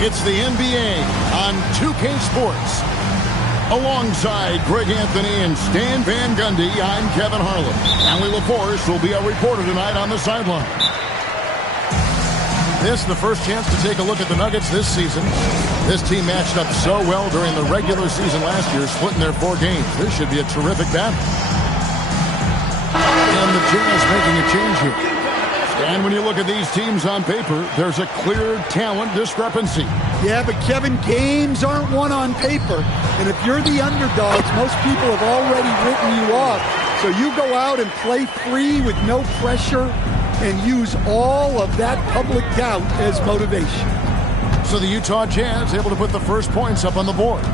It's the NBA on 2K Sports. Alongside Greg Anthony and Stan Van Gundy, I'm Kevin Harlan. Allie LaForce will be our reporter tonight on the sideline. This is the first chance to take a look at the Nuggets this season. This team matched up so well during the regular season last year, splitting their 4 games. This should be a terrific battle. And the Jazz making a change here. And when you look at these teams on paper, there's a clear talent discrepancy. Yeah, but Kevin, games aren't won on paper. And if you're the underdogs, most people have already written you off. So you go out and play free with no pressure and use all of that public doubt as motivation. So the Utah Jazz able to put the first points up on the board.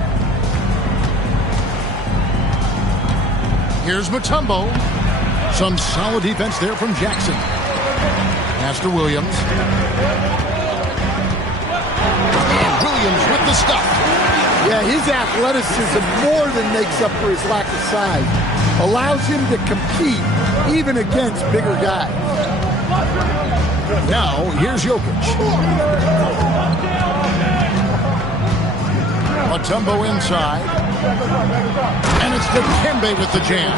Here's Mutombo. Some solid defense there from Jackson. Pass to Williams. And Williams with the stuff. Yeah, his athleticism more than makes up for his lack of size. Allows him to compete even against bigger guys. Now, here's Jokic. Mutombo inside. And it's Dikembe with the jam.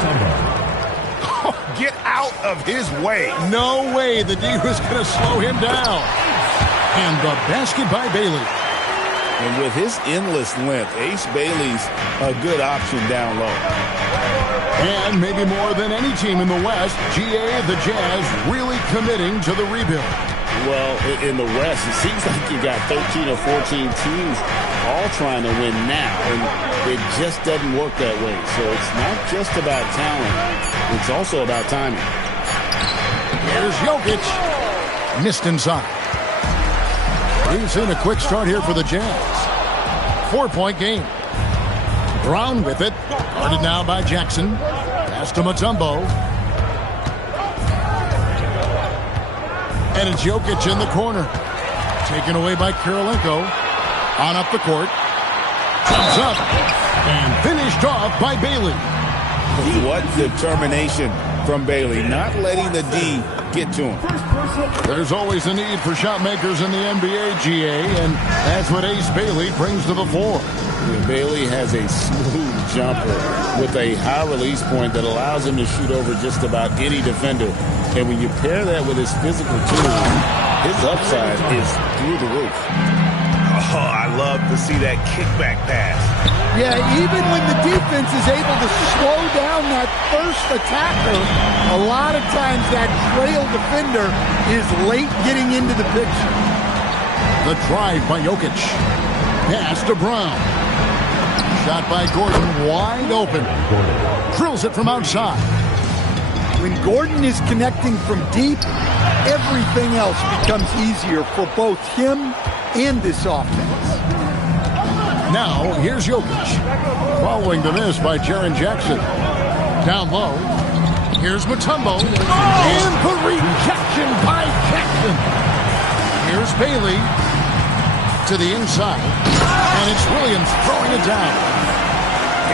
Get out of his way. No way the D was going to slow him down. And the basket by Bailey. And with his endless length, Ace Bailey's a good option down low. And maybe more than any team in the West, GA, the Jazz, really committing to the rebuild. Well, in the West, it seems like you got 13 or 14 teams all trying to win now, and it just doesn't work that way. So it's not just about talent, it's also about timing. Here's Jokic. Missed inside. We've seen a quick start here for the Jazz. 4-point game. Brown with it. Guarded now by Jackson. Pass to Mutombo. And it's Jokic in the corner. Taken away by Kirilenko. On up the court. Comes up. And finished off by Bailey. What determination from Bailey. Not letting the D get to him. There's always a need for shot makers in the NBA, GA. And that's what Ace Bailey brings to the floor. Bailey has a smooth jumper with a high release point that allows him to shoot over just about any defender. And when you pair that with his physical tools, his upside is through the roof. Oh, I love to see that kickback pass. Yeah, even when the defense is able to slow down that first attacker, a lot of times that trail defender is late getting into the picture. The drive by Jokic. Pass to Brown. Shot by Gordon, wide open. Drills it from outside. When Gordon is connecting from deep, everything else becomes easier for both him and this offense. Now, here's Jokic. Following the miss by Jaren Jackson. Down low. Here's Mutombo. And the rejection by Jackson. Here's Bailey to the inside. And it's Williams throwing it down.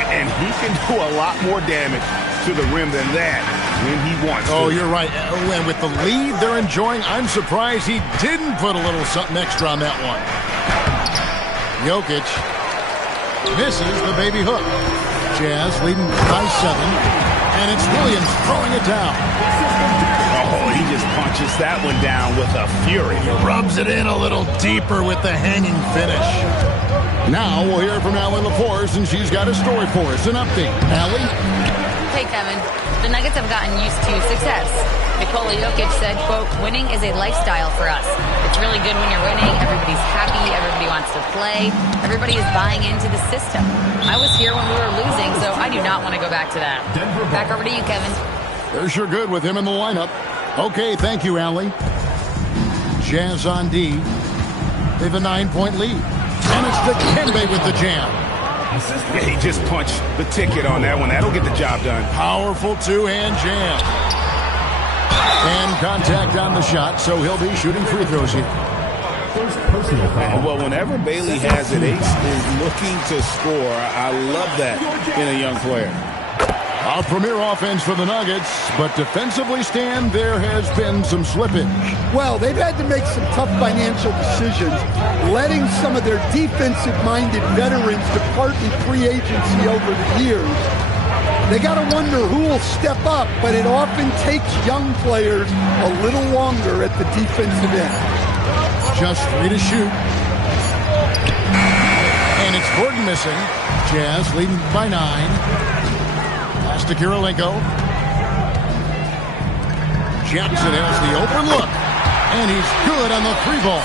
And he can do a lot more damage to the rim than that when he wants to. Oh, you're right. And with the lead they're enjoying, I'm surprised he didn't put a little something extra on that one. Jokic misses the baby hook. Jazz leading by 7. And it's Williams throwing it down. Oh, he just punches that one down with a fury. He rubs it in a little deeper with the hanging finish. Now we'll hear from Allie LaForce, and she's got a story for us. An update. Allie? Hey, Kevin. The Nuggets have gotten used to success. Nikola Jokic said, quote, winning is a lifestyle for us. It's really good when you're winning. Everybody's happy. Everybody wants to play. Everybody is buying into the system. I was here when we were losing, so I do not want to go back to that. Back over to you, Kevin. They're sure good with him in the lineup. Okay, thank you, Allie. Jazz on D. They have a 9-point lead. And it's Dikembe with the jam. Yeah, he just punched the ticket on that one. That'll get the job done. Powerful two-hand jam. And contact on the shot, so he'll be shooting free throws here. Well, whenever Bailey has it, Ace is looking to score. I love that in a young player. A premier offense for the Nuggets, but defensively, Stan, there has been some slippage. Well, they've had to make some tough financial decisions, letting some of their defensive-minded veterans depart in free agency over the years. They got to wonder who will step up, but it often takes young players a little longer at the defensive end. Just 3 to shoot. And it's Gordon missing. Jazz leading by 9. Pass to Kirilenko. Jackson has the open look. And he's good on the 3-ball.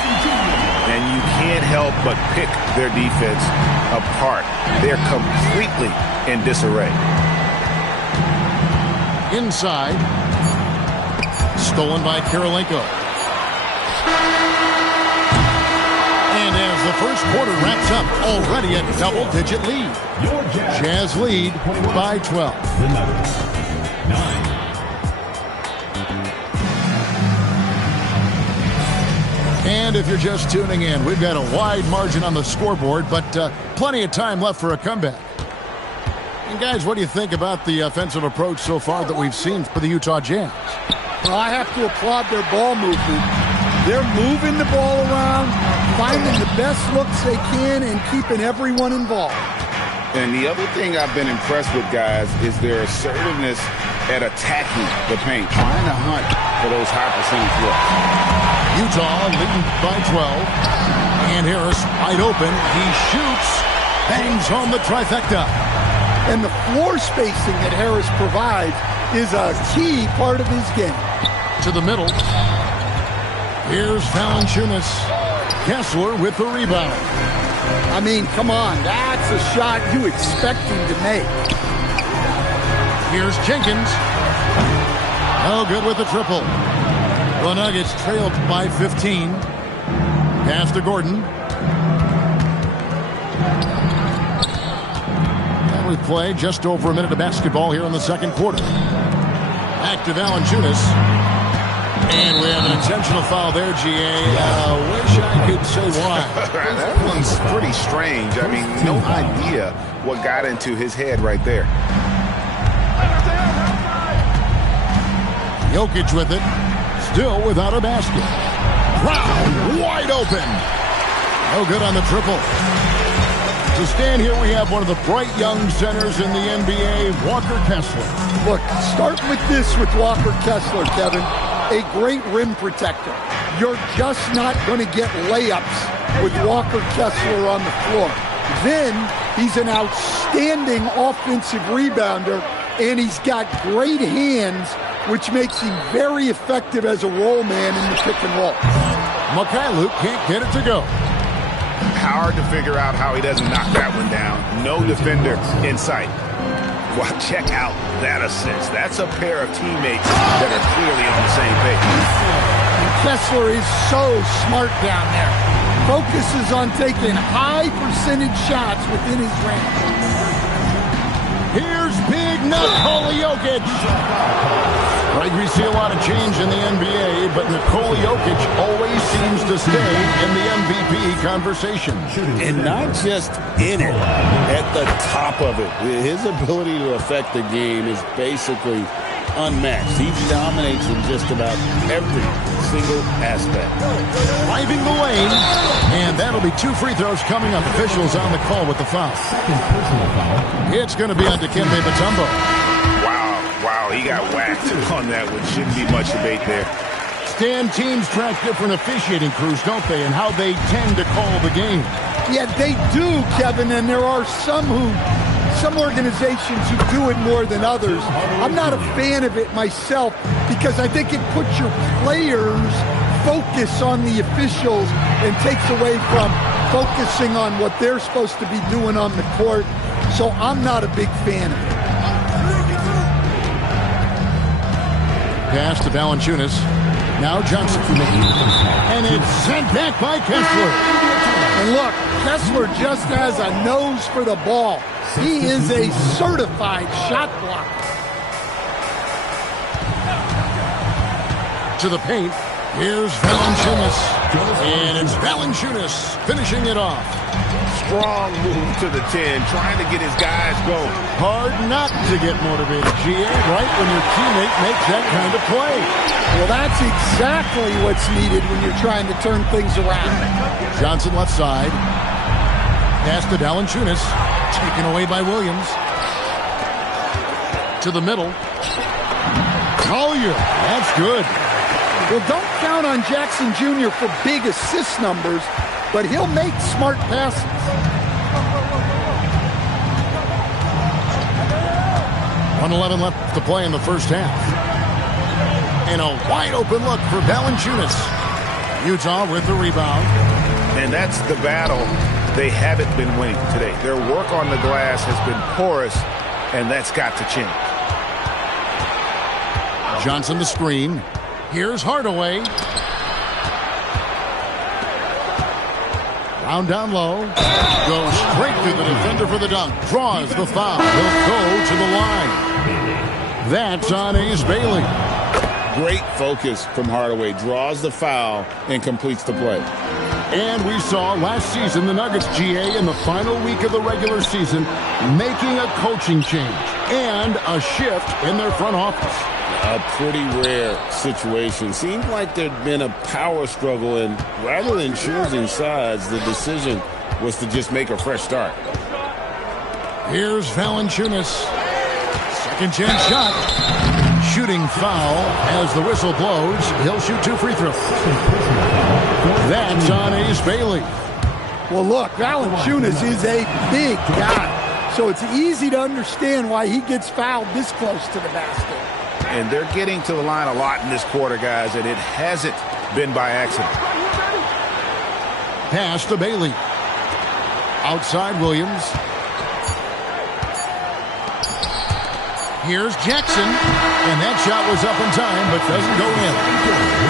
And you can't help but pick their defense apart. They're completely in disarray. Inside. Stolen by Kirilenko. And as the first quarter wraps up, already a double-digit lead. Jazz lead by 12. The Nuggets, 9. And if you're just tuning in, we've got a wide margin on the scoreboard, but plenty of time left for a comeback. And guys, what do you think about the offensive approach so far that we've seen for the Utah Jazz? Well, I have to applaud their ball movement. They're moving the ball around, finding the best looks they can, and keeping everyone involved. And the other thing I've been impressed with, guys, is their assertiveness at attacking the paint, trying to hunt for those high percentage looks. Utah leading by 12. And Harris wide open. He shoots. Bangs home the trifecta. And the floor spacing that Harris provides is a key part of his game. To the middle. Here's Valanciunas. Kessler with the rebound. I mean, come on. That's a shot you expect him to make. Here's Jenkins. Oh, good with the triple. The Nuggets trailed by 15. Pass to Gordon. And we play just over a minute of basketball here in the second quarter. Back to Valanciunas. And we have an intentional foul there, GA. Wish I could say why. That one's pretty strange. I mean, no idea what got into his head right there. Jokic with it. Still without a basket. Brown wide open. No good on the triple. To stand here, we have one of the bright young centers in the NBA, Walker Kessler. Look, start with this with Walker Kessler, Kevin. A great rim protector. You're just not going to get layups with Walker Kessler on the floor. Then he's an outstanding offensive rebounder, and he's got great hands, which makes him very effective as a roll man in the pick and roll. Mikhailuk can't get it to go. Hard to figure out how he doesn't knock that one down. No defender in sight. Well, check out that assist. That's a pair of teammates that are clearly on the same page. Kessler is so smart down there. Focuses on taking high percentage shots within his range. Here's Big Nikola Jokic. Right, we see a lot of change in the NBA, but Nikola Jokic always seems to stay in the MVP conversation. And not just in it, at the top of it. His ability to affect the game is basically unmatched. He dominates in just about every single aspect. Driving the lane, and that'll be 2 free throws coming up. Officials on the call with the foul. It's going to be on Dikembe Mutombo. Wow, he got whacked on that one. Shouldn't be much debate there. Stan, teams track different officiating crews, don't they, and how they tend to call the game. Yeah, they do, Kevin, and there are some organizations who do it more than others. I'm not a fan of it myself because I think it puts your players' focus on the officials and takes away from focusing on what they're supposed to be doing on the court. So I'm not a big fan of it. Pass to Valanciunas. Now Johnson. And it's sent back by Kessler. And look, Kessler just has a nose for the ball. He is a certified shot blocker. To the paint. Here's Valanciunas. And it's Valanciunas finishing it off. strong move to the 10, trying to get his guys going. Hard not to get motivated, GA, right when your teammate makes that kind of play. Well, that's exactly what's needed when you're trying to turn things around. Johnson left side. Pass to Valanciunas. Taken away by Williams. To the middle. Collier. That's good. Well, don't count on Jackson Jr. for big assist numbers, but he'll make smart passes. .111 left to play in the first half. And a wide open look for Valanciunas. Utah with the rebound. And that's the battle they haven't been winning today. Their work on the glass has been porous, and that's got to change. Johnson the screen. Here's Hardaway. Round down low. Goes straight to the defender for the dunk. Draws the foul. He'll go to the line. That's on Ace Bailey. Great focus from Hardaway. Draws the foul and completes the play. And we saw last season the Nuggets, GA, in the final week of the regular season, making a coaching change and a shift in their front office. A pretty rare situation. Seemed like there'd been a power struggle, and rather than choosing sides, the decision was to just make a fresh start. Here's Valanciunas. Second chance shot. Shooting foul as the whistle blows. He'll shoot 2 free throws. That's on Ace Bailey. Well, look, Valanciunas is a big guy, so it's easy to understand why he gets fouled this close to the basket. And they're getting to the line a lot in this quarter, guys, and it hasn't been by accident. Pass to Bailey. Outside Williams. Here's Jackson. And that shot was up in time, but doesn't go in.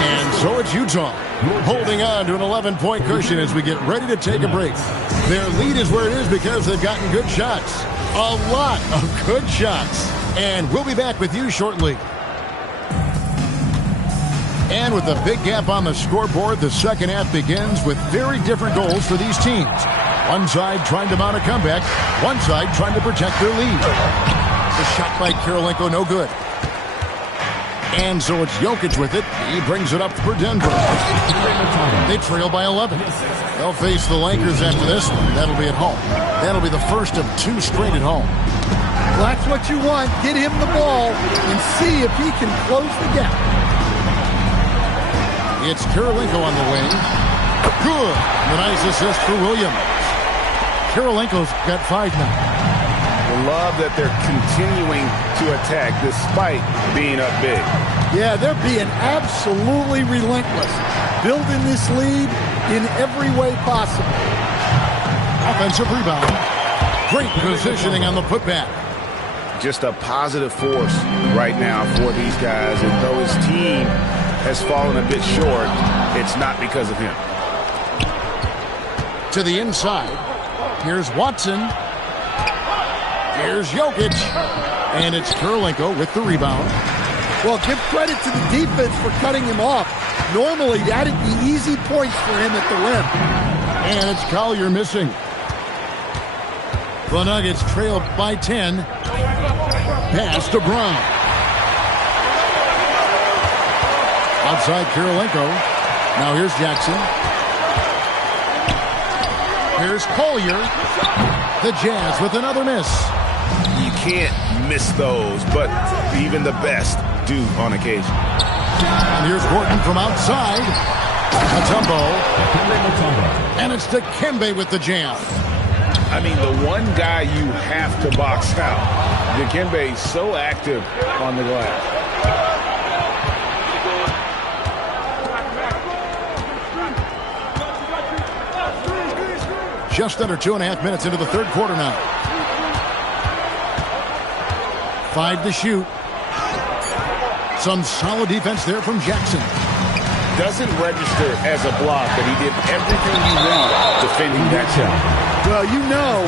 And so it's Utah holding on to an 11-point cushion as we get ready to take a break. Their lead is where it is because they've gotten good shots. A lot of good shots. And we'll be back with you shortly. And with a big gap on the scoreboard, the second half begins with very different goals for these teams. One side trying to mount a comeback, one side trying to protect their lead. The shot by Kirilenko, no good. And so it's Jokic with it. He brings it up for Denver. They trail by 11. They'll face the Lakers after this one. That'll be at home. That'll be the first of 2 straight at home. Well, that's what you want. Get him the ball and see if he can close the gap. It's Kirilenko on the wing. Good. The nice assist for Williams. Kirilenko's got 5 now. Love that they're continuing to attack despite being up big. Yeah, they're being absolutely relentless. Building this lead in every way possible. Offensive rebound. Great positioning on the putback. Just a positive force right now for these guys. And though his team has fallen a bit short, it's not because of him. To the inside. Here's Watson. Here's Jokic. And it's Kirilenko with the rebound. Well, give credit to the defense for cutting him off. Normally, that'd be easy points for him at the rim. And it's Collier missing. The Nuggets trail by 10. Pass to Brown. Outside Kirilenko. Now here's Jackson. Here's Collier. The Jazz with another miss. You can't miss those, but even the best do on occasion. And here's Gordon from outside. Mutombo. And it's Dikembe with the jam. I mean, the one guy you have to box out. Dikembe so active on the glass. Just under 2.5 minutes into the third quarter now. 5 to shoot. Some solid defense there from Jackson. Doesn't register as a block, but he did everything he wanted defending that shot. Well, you know,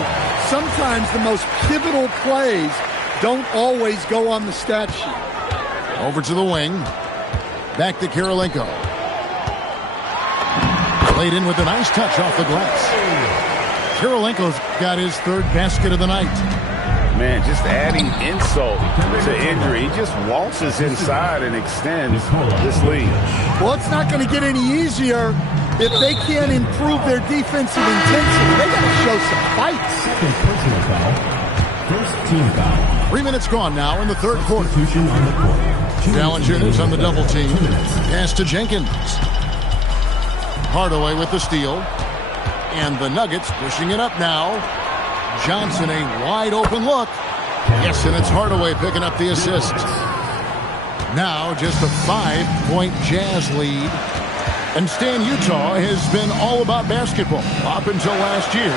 sometimes the most pivotal plays don't always go on the stat sheet. Over to the wing. Back to Kirilenko. Played in with a nice touch off the glass. Kirilenko's got his third basket of the night. Man, just adding insult to injury. He just waltzes inside and extends this lead. Well, it's not going to get any easier if they can't improve their defensive intensity. They got to show some fights. Personal foul. First team foul. 3 minutes gone now in the third quarter. Substitution on the court. Valanciunas on the double team. Pass to Jenkins. Hardaway with the steal. And the Nuggets pushing it up now. Johnson, a wide open look. Yes, and it's Hardaway picking up the assist. Now just a 5-point Jazz lead. And Stan, Utah has been all about basketball up until last year.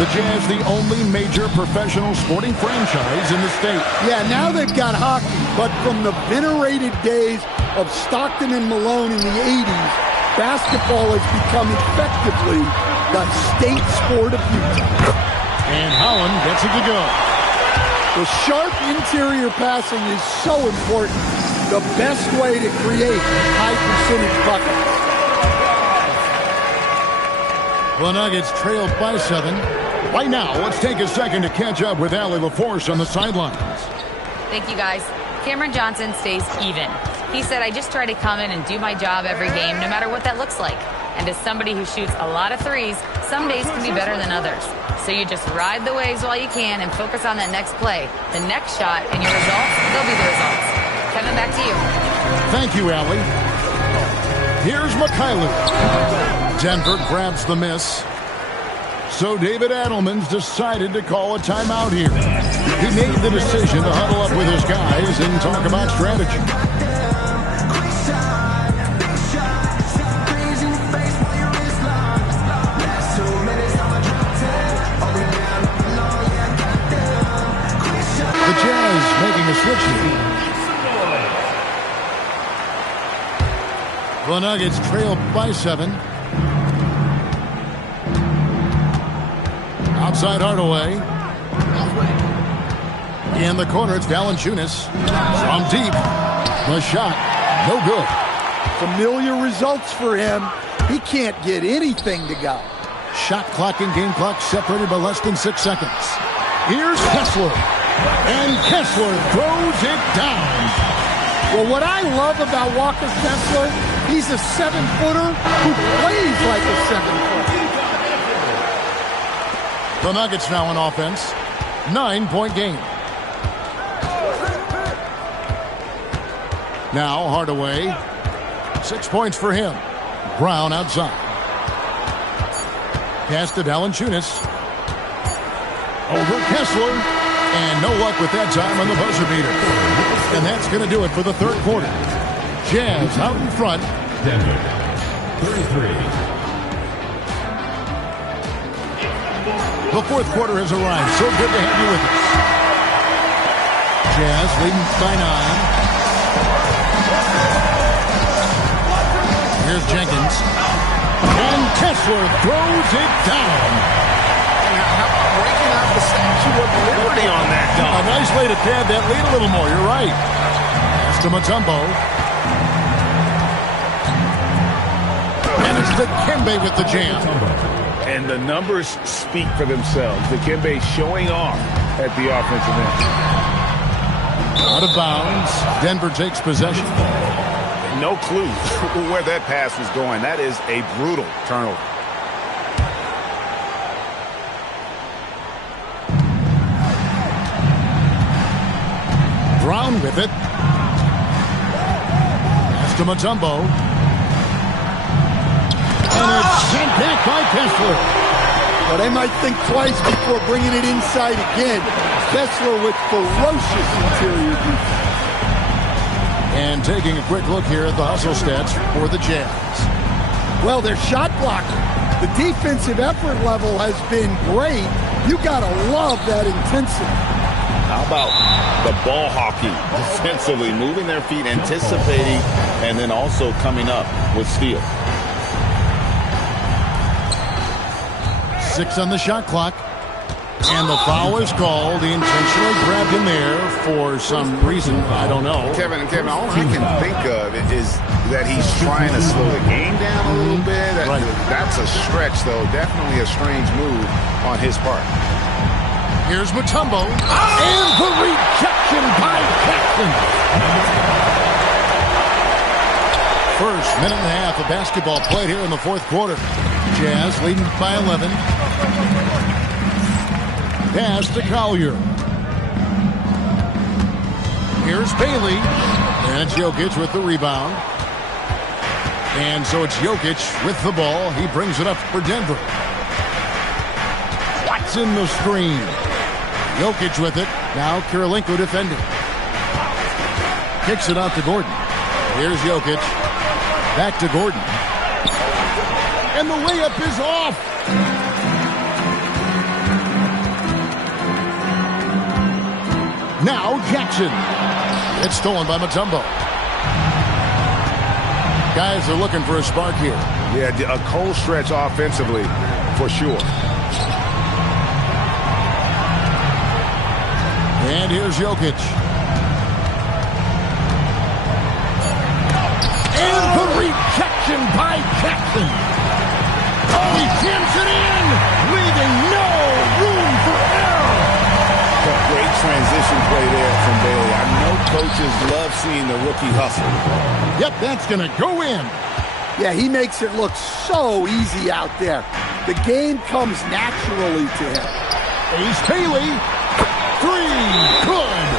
The Jazz, the only major professional sporting franchise in the state. Yeah, now they've got hockey, but from the venerated days of Stockton and Malone in the 80s, basketball has become effectively the state sport of Utah. And Holland gets it to go. The sharp interior passing is so important. The best way to create high percentage buckets. The Nuggets trailed by 7. Right now, let's take a second to catch up with Allie LaForce on the sidelines. Thank you, guys. Cameron Johnson stays even. He said, I just try to come in and do my job every game, no matter what that looks like. And as somebody who shoots a lot of threes, some days can be better than others. So you just ride the waves while you can and focus on that next play. The next shot and your results, they'll be the results. Kevin, back to you. Thank you, Allie. Here's Mikhailuk. Denver grabs the miss. So David Adelman's decided to call a timeout here. He made the decision to huddle up with his guys and talk about strategy. The Jazz making a switch here. The Nuggets trail by 7. Outside Hardaway. In the corner, it's Valanciunas. From deep. The shot, no good. Familiar results for him. He can't get anything to go. Shot clock and game clock separated by less than 6 seconds. Here's Kessler. And Kessler throws it down. Well, what I love about Walker Kessler, he's a 7-footer who plays like a 7-footer. The Nuggets now on offense. 9-point game. Now Hardaway. 6 points for him. Brown outside. Pass to Valanciunas. Over Kessler. And no luck with that time on the buzzer beater. And that's going to do it for the third quarter. Jazz out in front. Denver, 33. The fourth quarter has arrived. So good to have you with us. Jazz leading by 9. Here's Jenkins. And Kessler throws it down. How about breaking out the Statue of Liberty on that dunk? A nice way to pad that lead a little more. You're right. Pass to Mutombo. And it's Dikembe with the jam. And the numbers speak for themselves. Dikembe showing off at the offensive end. Out of bounds. Denver takes possession. No clue where that pass was going. That is a brutal turnover. Brown with it. Pass to Mutombo. And it's sent back by Kessler. Well, they might think twice before bringing it inside again. Kessler with ferocious interior defense. And taking a quick look here at the hustle stats for the Jazz. Well, their shot blocking. The defensive effort level has been great. You got to love that intensity. How about the ball hockey defensively, moving their feet, anticipating, and then also coming up with steal. 6 on the shot clock. And the foul is called. He intentionally grabbed him there for some reason. I don't know. Kevin, all I can think of is that he's trying to slow the game down a little bit. Right. That's a stretch, though. Definitely a strange move on his part. Here's Mutombo. And the rejection by Jackson. First minute and a half of basketball played here in the fourth quarter. Jazz leading by 11. Pass to Collier. Here's Bailey. And it's Jokic with the rebound. And so it's Jokic with the ball. He brings it up for Denver. Watson the screen. Jokic with it. Now Kirilenko defending. Kicks it out to Gordon. Here's Jokic. Back to Gordon. And the layup is off. Now Jackson. It's stolen by Mutombo. Guys are looking for a spark here. Yeah, a cold stretch offensively, for sure. And here's Jokic. And the rejection by Jackson. Oh, he jams it in, leaving no room for error. A great transition play there from Bailey. I know coaches love seeing the rookie hustle. Yep, that's going to go in. Yeah, he makes it look so easy out there. The game comes naturally to him. Ace Bailey. Three. Good.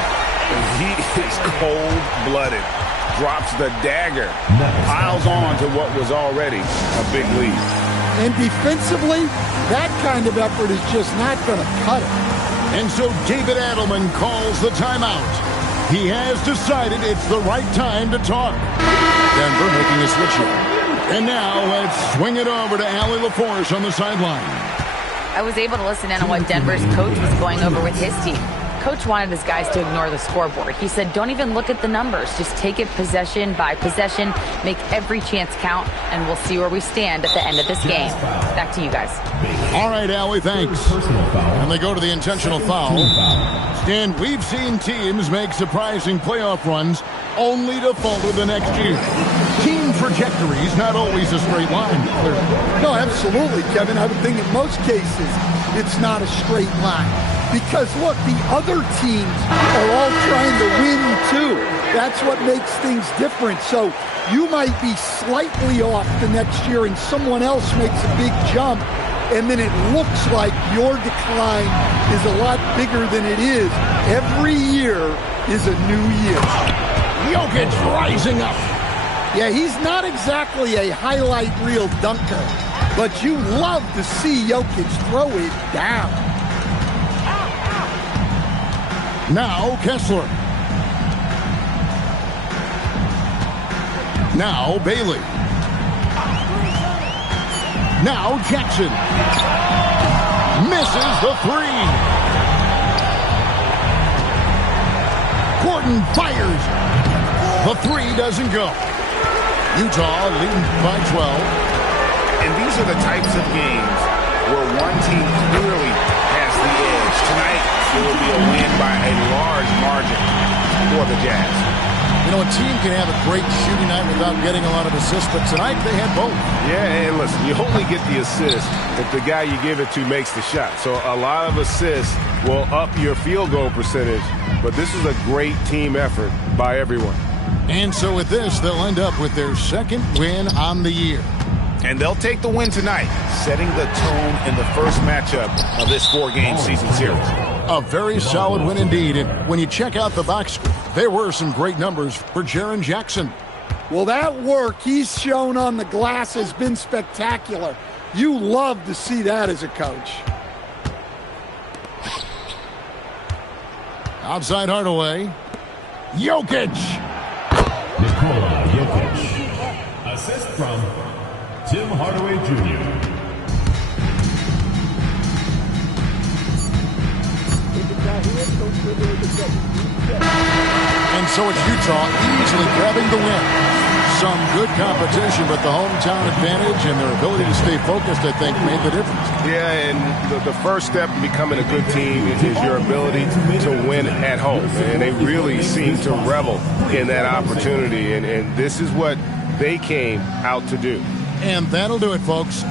He is cold-blooded. Drops the dagger. Piles on to what was already a big lead. And defensively, that kind of effort is just not going to cut it. And so David Adelman calls the timeout. He has decided it's the right time to talk. Denver making a switch here. And now let's swing it over to Allie LaForce on the sideline. I was able to listen in on what Denver's coach was going over with his team. Coach wanted his guys to ignore the scoreboard. He said, don't even look at the numbers. Just take it possession by possession, make every chance count, and we'll see where we stand at the end of this game. Back to you guys. All right, Allie, thanks. And they go to the intentional foul. And we've seen teams make surprising playoff runs only to falter the next year. Team trajectories not always a straight line. No, absolutely, Kevin. I would think in most cases it's not a straight line. Because, look, the other teams are all trying to win, too. That's what makes things different. So you might be slightly off the next year and someone else makes a big jump, and then it looks like your decline is a lot bigger than it is. Every year is a new year. Jokic rising up. Yeah, he's not exactly a highlight reel dunker, but you love to see Jokic throw it down. Now Kessler. Now Bailey. Now Jackson. Misses the three. Gordon fires. The three doesn't go. Utah leading by 12. And these are the types of games where one team clearly has the edge. Tonight, it will be a win by a large margin for the Jazz. You know, a team can have a great shooting night without getting a lot of assists, but tonight they had both. Yeah, and listen, you only get the assist if the guy you give it to makes the shot. So a lot of assists will up your field goal percentage, but this is a great team effort by everyone. And so with this, they'll end up with their second win on the year. And they'll take the win tonight, setting the tone in the first matchup of this 4-game season series. A very solid win indeed. And when you check out the box score, there were some great numbers for Jaren Jackson. Well, that work he's shown on the glass has been spectacular. You love to see that as a coach. Outside Hardaway. Jokic. Nikola Jokic. Assist from Tim Hardaway Jr. And so it's Utah easily grabbing the win. Some good competition, but the hometown advantage and their ability to stay focused, I think, made the difference. Yeah, and the first step in becoming a good team is your ability to win at home. And they really seem to revel in that opportunity. And this is what they came out to do. And that'll do it, folks.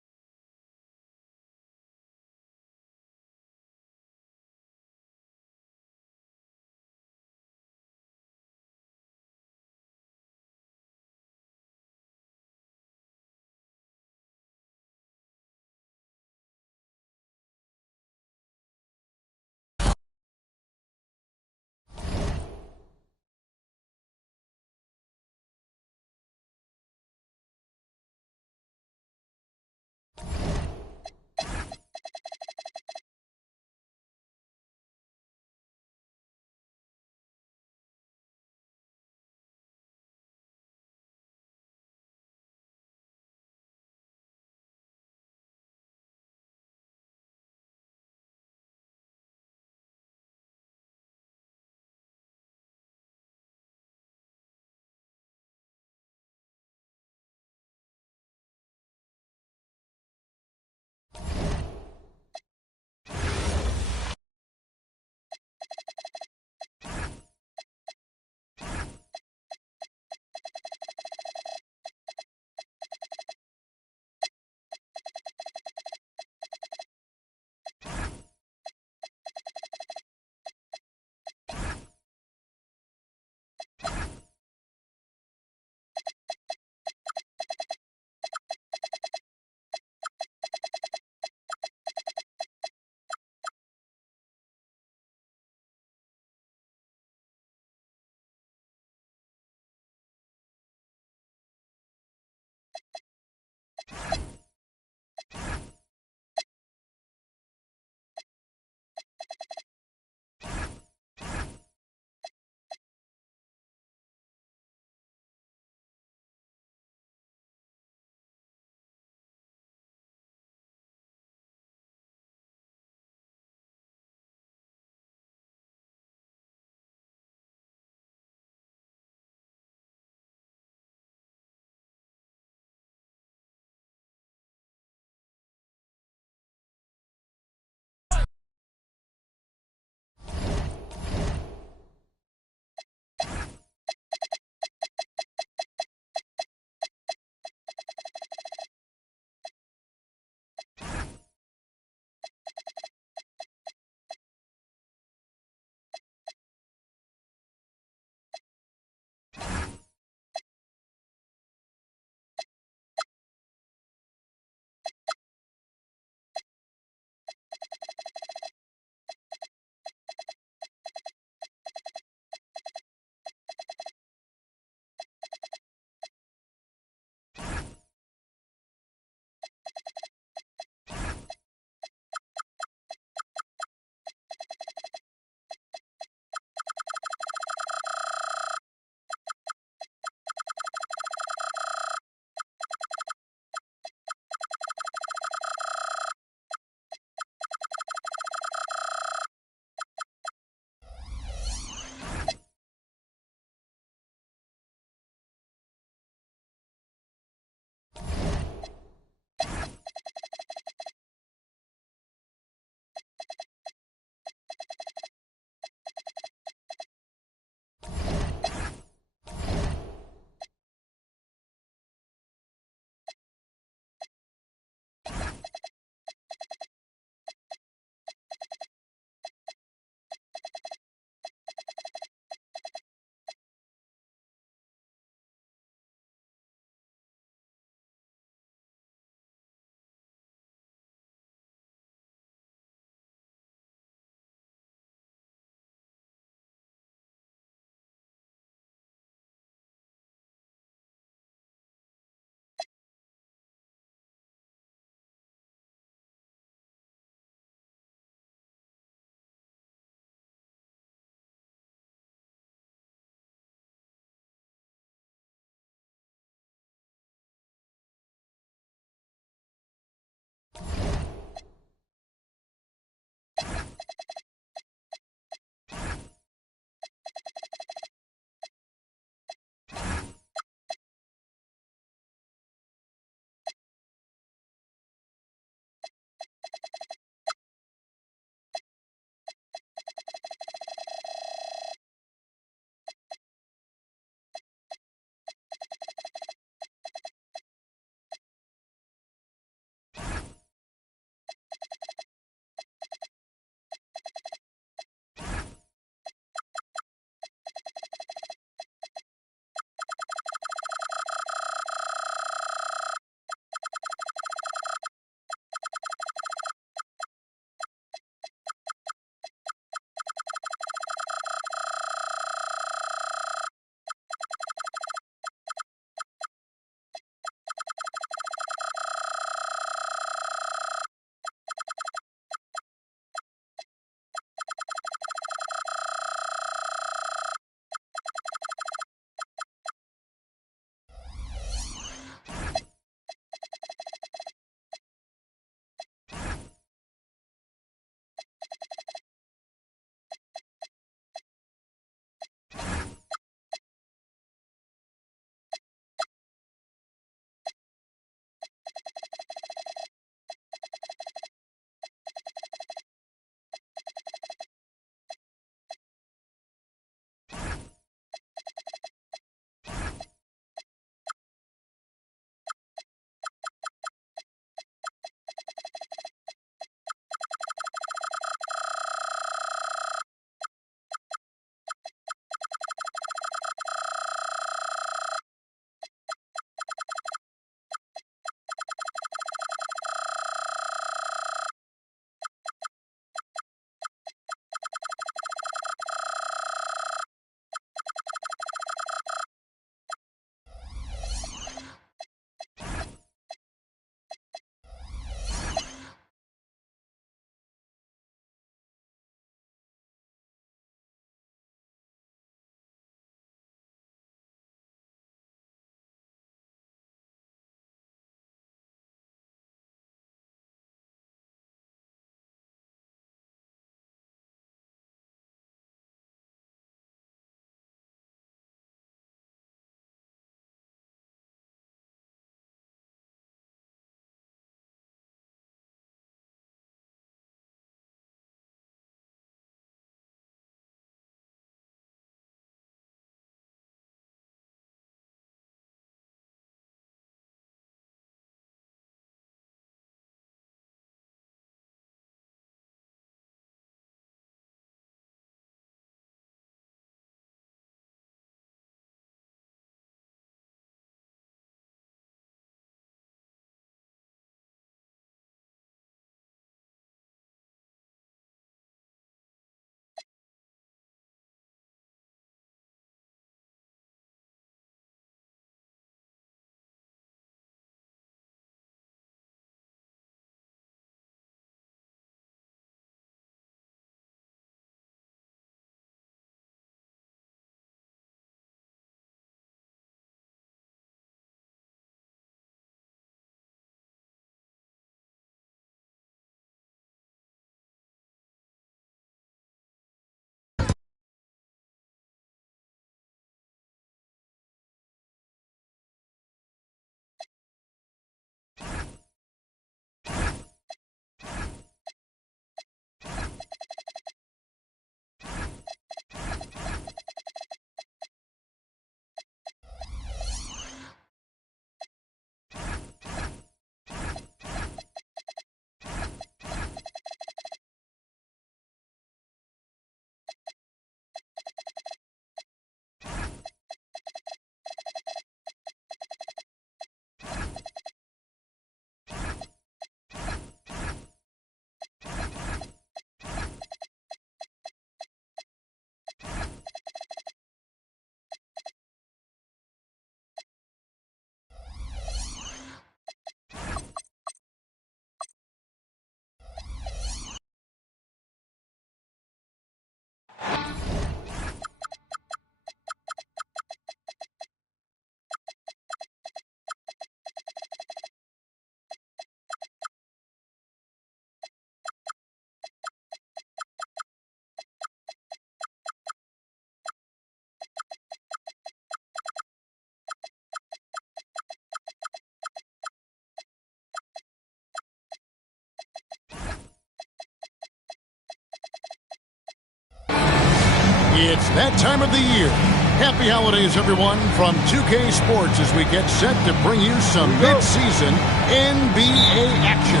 It's that time of the year. Happy holidays, everyone, from 2K Sports as we get set to bring you some mid-season NBA action.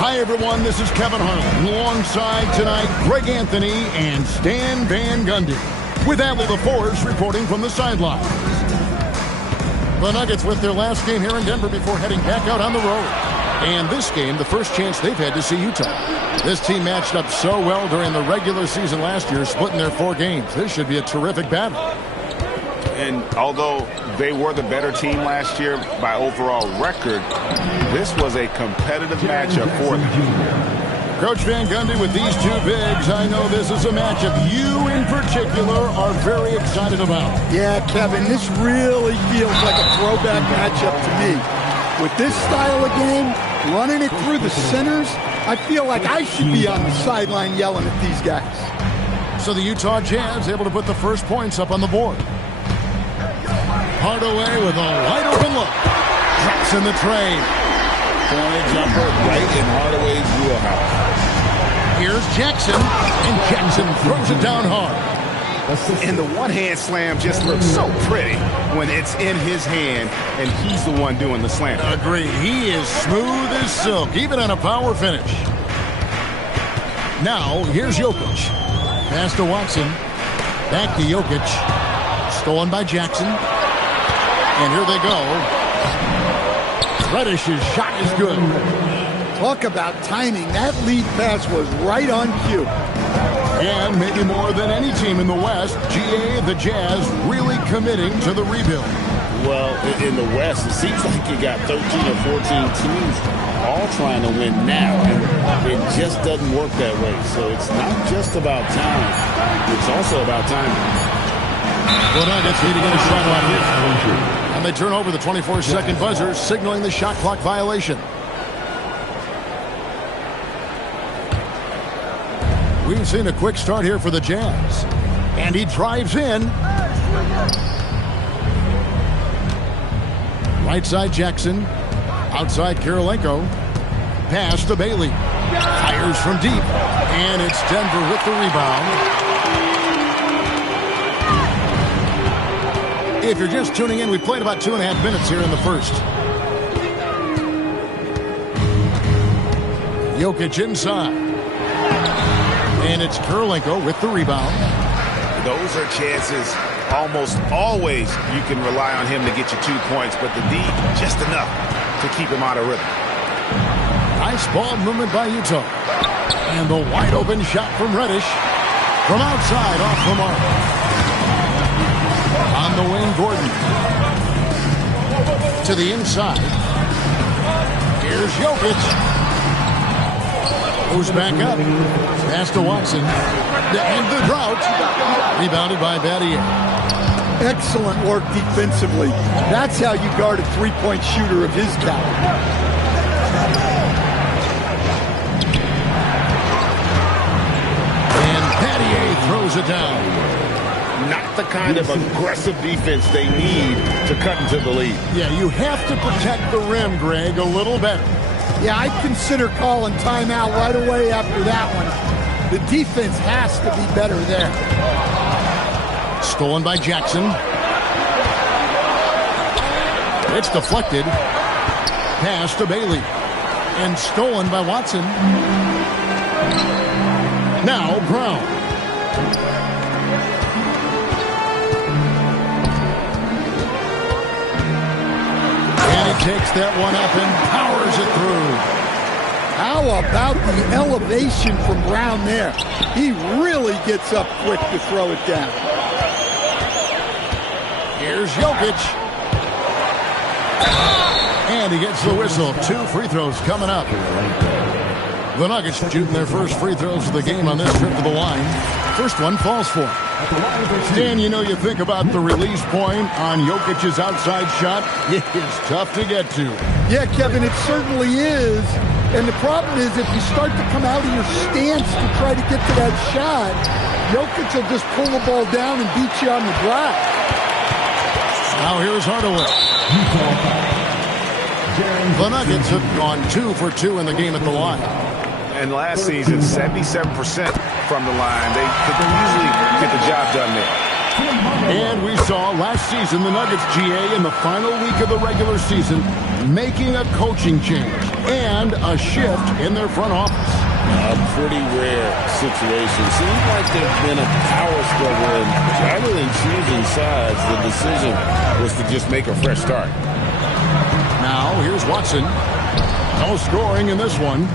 Hi, everyone. This is Kevin Harlan. Alongside tonight, Greg Anthony and Stan Van Gundy. With Adley LaForce reporting from the sidelines. The Nuggets with their last game here in Denver before heading back out on the road. And this game, the first chance they've had to see Utah. This team matched up so well during the regular season last year, splitting their 4 games. This should be a terrific battle. And although they were the better team last year by overall record, this was a competitive matchup for them. Coach Van Gundy with these 2 bigs. I know this is a matchup you in particular are very excited about. Yeah, Kevin, this really feels like a throwback matchup to me. With this style of game, running it through the centers, I feel like I should be on the sideline yelling at these guys. So the Utah Jazz able to put the first points up on the board. Hardaway with a wide open look. Drops in the trade. Corner jumper right in Hardaway's wheelhouse. Here's Jackson, and Jackson throws it down hard. And the one-hand slam just looks so pretty when it's in his hand and he's the one doing the slam. Agreed. He is smooth as silk, even on a power finish. Now, here's Jokic. Pass to Watson. Back to Jokic. Stolen by Jackson. And here they go. Reddish's shot is good. Talk about timing. That lead pass was right on cue. And maybe more than any team in the West, GA, the Jazz, really committing to the rebuild. Well, in the West, it seems like you got 13 or 14 teams all trying to win now, and it just doesn't work that way. So it's not just about talent. It's also about timing. The Nuggets need to get a shot on here. And they turn over the 24-second buzzer, signaling the shot clock violation. We've seen a quick start here for the Jazz. And he drives in. Right side Jackson. Outside Kirilenko. Pass to Bailey. Fires from deep. And it's Denver with the rebound. If you're just tuning in, we played about 2.5 minutes here in the first. Jokic inside. And it's Kirilenko with the rebound. Those are chances almost always you can rely on him to get you 2 points, but the D, just enough to keep him out of rhythm. Nice ball movement by Utah. And the wide open shot from Reddish. From outside, off the mark. On the wing, Gordon. To the inside. Here's Jokic. Goes back up. Pass to Watson. To end the drought. Rebounded by Battier. Excellent work defensively. That's how you guard a 3-point shooter of his caliber. And Battier throws it down. Not the kind of aggressive defense they need to cut into the lead. Yeah, you have to protect the rim, Greg, a little better. Yeah, I'd consider calling timeout right away after that one. The defense has to be better there. Stolen by Jackson. It's deflected. Pass to Bailey. And stolen by Watson. Now Brown. Takes that one up and powers it through. How about the elevation from Brown there? He really gets up quick to throw it down. Here's Jokic. And he gets the whistle. 2 free throws coming up. The Nuggets shooting their first free throws of the game on this trip to the line. First one falls for him. Dan, you know, you think about the release point on Jokic's outside shot. It is tough to get to. Yeah, Kevin, it certainly is. And the problem is if you start to come out of your stance to try to get to that shot, Jokic will just pull the ball down and beat you on the drive. Now here's Hardaway. The Nuggets have gone 2 for 2 in the game at the line. And last season, 77% from the line. They could easily get the job done there. And we saw last season the Nuggets, GA, in the final week of the regular season, making a coaching change and a shift in their front office. A pretty rare situation. Seems like there's been a power struggle, and rather than choosing sides, the decision was to just make a fresh start. Now, here's Watson. No scoring in this one.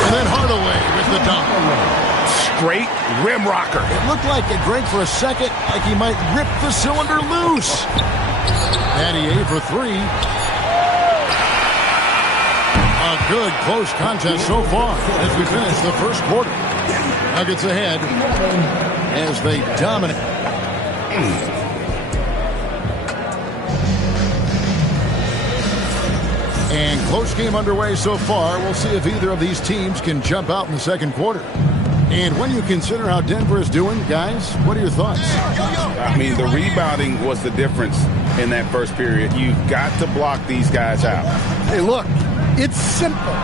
And then Hardaway with the dunk. Straight rim rocker. It looked like it, Greg, for a second, like he might rip the cylinder loose. Daddy A for three. A good close contest so far as we finish the first quarter. Nuggets ahead as they dominate. And close game underway so far. We'll see if either of these teams can jump out in the second quarter. And when you consider how Denver is doing, guys, what are your thoughts? I mean, the rebounding was the difference in that first period. You've got to block these guys out. Hey, look, it's simple.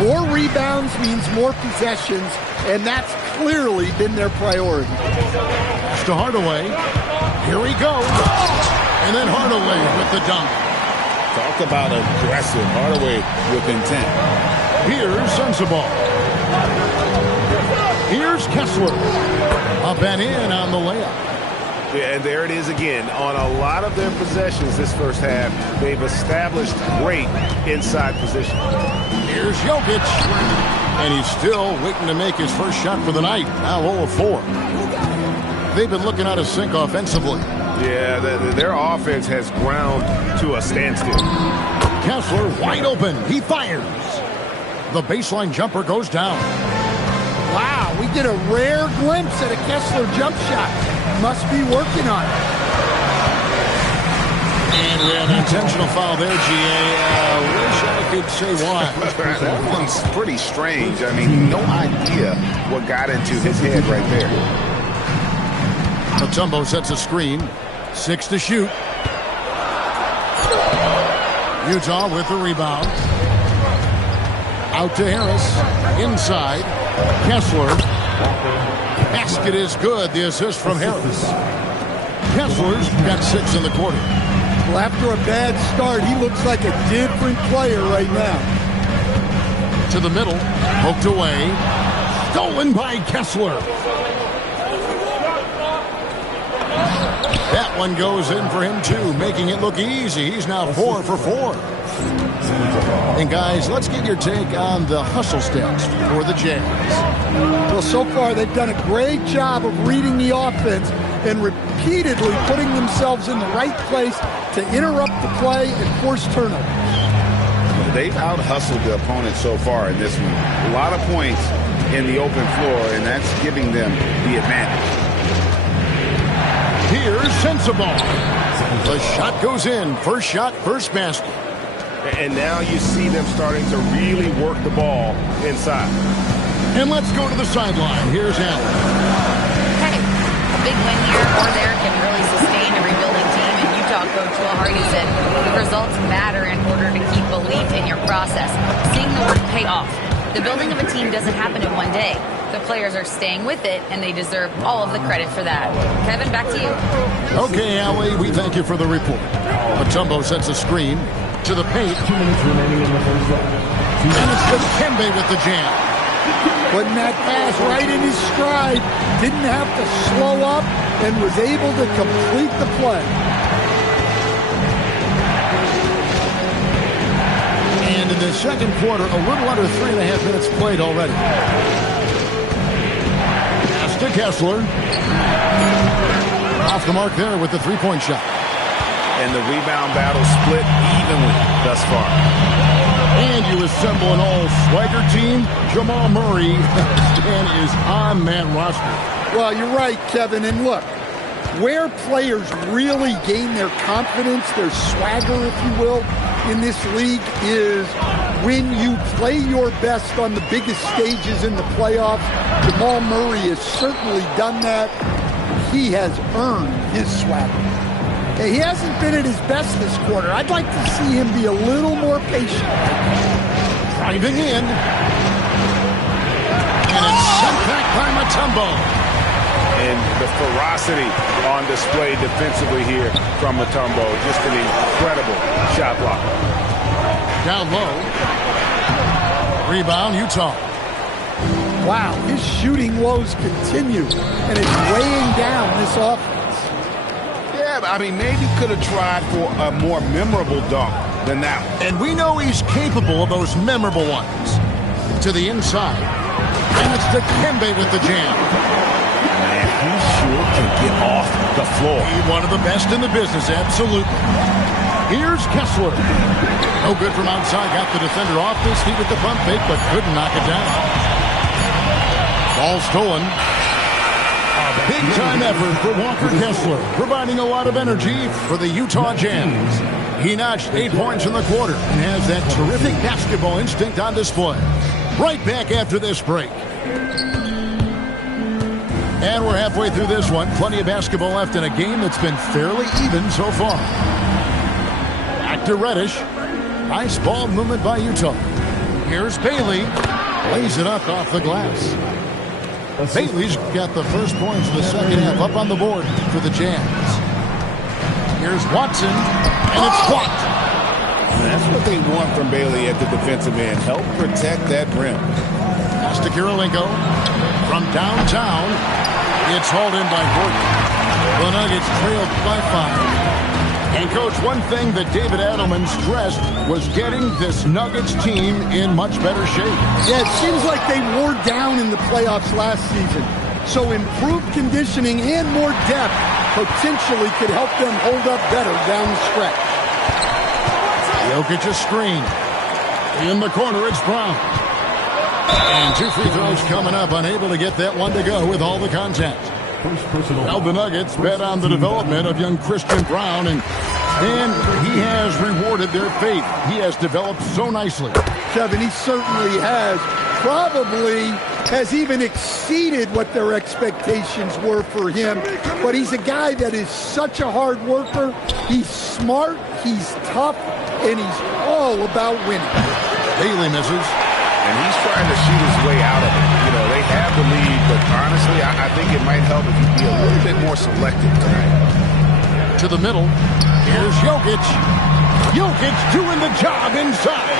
More rebounds means more possessions, and that's clearly been their priority. It's to Hardaway. Here he goes. And then Hardaway with the dunk. Talk about aggressive. Hardaway with intent. Here's Sensabaugh. Here's Kessler. Up and in on the layup. Yeah, and there it is again. On a lot of their possessions this first half, they've established great inside position. Here's Jokic. And he's still waiting to make his first shot for the night. Now 0 of 4. They've been looking out of sync offensively. Yeah, their offense has ground to a standstill. Kessler wide open. He fires. The baseline jumper goes down. Wow, we get a rare glimpse at a Kessler jump shot. Must be working on it. And we have an intentional foul there, GA. Wish I could say why. That one's pretty strange. I mean, no idea what got into his head right there. Mutombo sets a screen. 6 to shoot. Utah with the rebound. Out to Harris. Inside. Kessler. Basket is good. The assist from Harris. Kessler's got 6 in the quarter. Well, after a bad start, he looks like a different player right now. To the middle. Poked away. Stolen by Kessler. That one goes in for him, too, making it look easy. He's now 4 for 4. And, guys, let's get your take on the hustle stats for the Jazz. Well, so far they've done a great job of reading the offense and repeatedly putting themselves in the right place to interrupt the play and force turnovers. They've out-hustled the opponent so far in this one. A lot of points in the open floor, and that's giving them the advantage. Here's Sensabaugh. The shot goes in. First shot, first basket. And now you see them starting to really work the ball inside. And let's go to the sideline. Here's Allen. Hey, a big win here or there can really sustain a rebuilding team. And Utah coach Will Hardy said the results matter in order to keep belief in your process. Seeing the work pay off. The building of a team doesn't happen in one day. The players are staying with it, and they deserve all of the credit for that. Kevin, back to you. Okay, Allie, we thank you for the report. Mutombo sets a screen to the paint. 2 minutes remaining in the first round. And it's Dikembe with the jam. Putting that pass right in his stride. Didn't have to slow up and was able to complete the play. And in the second quarter, a little under 3.5 minutes played already. Pass to Kessler. Off the mark there with the three-point shot. And the rebound battle split evenly thus far. And you assemble an all-swagger team. Jamal Murray is on that roster. Well, you're right, Kevin. And look, where players really gain their confidence, their swagger, if you will, in this league is when you play your best on the biggest stages in the playoffs. Jamal Murray has certainly done that. He has earned his swagger. He hasn't been at his best this quarter. I'd like to see him be a little more patient. Driving in. And it's sent back by Mutombo. And the ferocity on display defensively here from Mutombo. Just an incredible shot block. Down low. Rebound, Utah. Wow, his shooting woes continue, and it's weighing down this offense. Yeah, I mean, maybe could have tried for a more memorable dunk than that one. And we know he's capable of those memorable ones. To the inside. And it's Dikembe with the jam. Man, he sure can get off the floor. He's one of the best in the business, absolutely. Here's Kessler. No good from outside. Got the defender off his feet with the pump fake, but couldn't knock it down. Ball stolen. A big-time effort for Walker Kessler, providing a lot of energy for the Utah Jazz. He notched 8 points in the quarter and has that terrific basketball instinct on display. Right back after this break. And we're halfway through this one. Plenty of basketball left in a game that's been fairly even so far. Back to Reddish. Nice ball movement by Utah. Here's Bailey. Lays it up off the glass. Bailey's got the first points of the second half up on the board for the Jazz. Here's Watson, and it's blocked. That's what they want from Bailey at the defensive end. Help protect that rim. Pass to Kirilenko. From downtown, it's hauled in by Gordon. The Nuggets trailed by 5. And, Coach, one thing that David Adelman stressed was getting this Nuggets team in much better shape. Yeah, it seems like they wore down in the playoffs last season. So improved conditioning and more depth potentially could help them hold up better down the stretch. Jokic a screen. In the corner, it's Brown. And 2 free throws coming up, unable to get that one to go with all the contact. Now the Nuggets bet on the development of young Christian Brown, and he has rewarded their faith. He has developed so nicely. Kevin, he certainly has. Probably has even exceeded what their expectations were for him. But he's a guy that is such a hard worker. He's smart, he's tough, and he's all about winning. Bailey misses. And he's trying to shoot his way out of it. You know, they have the lead, but honestly, I think it might help if he'd be a little bit more selective tonight. To the middle. Here's Jokic. Jokic doing the job inside.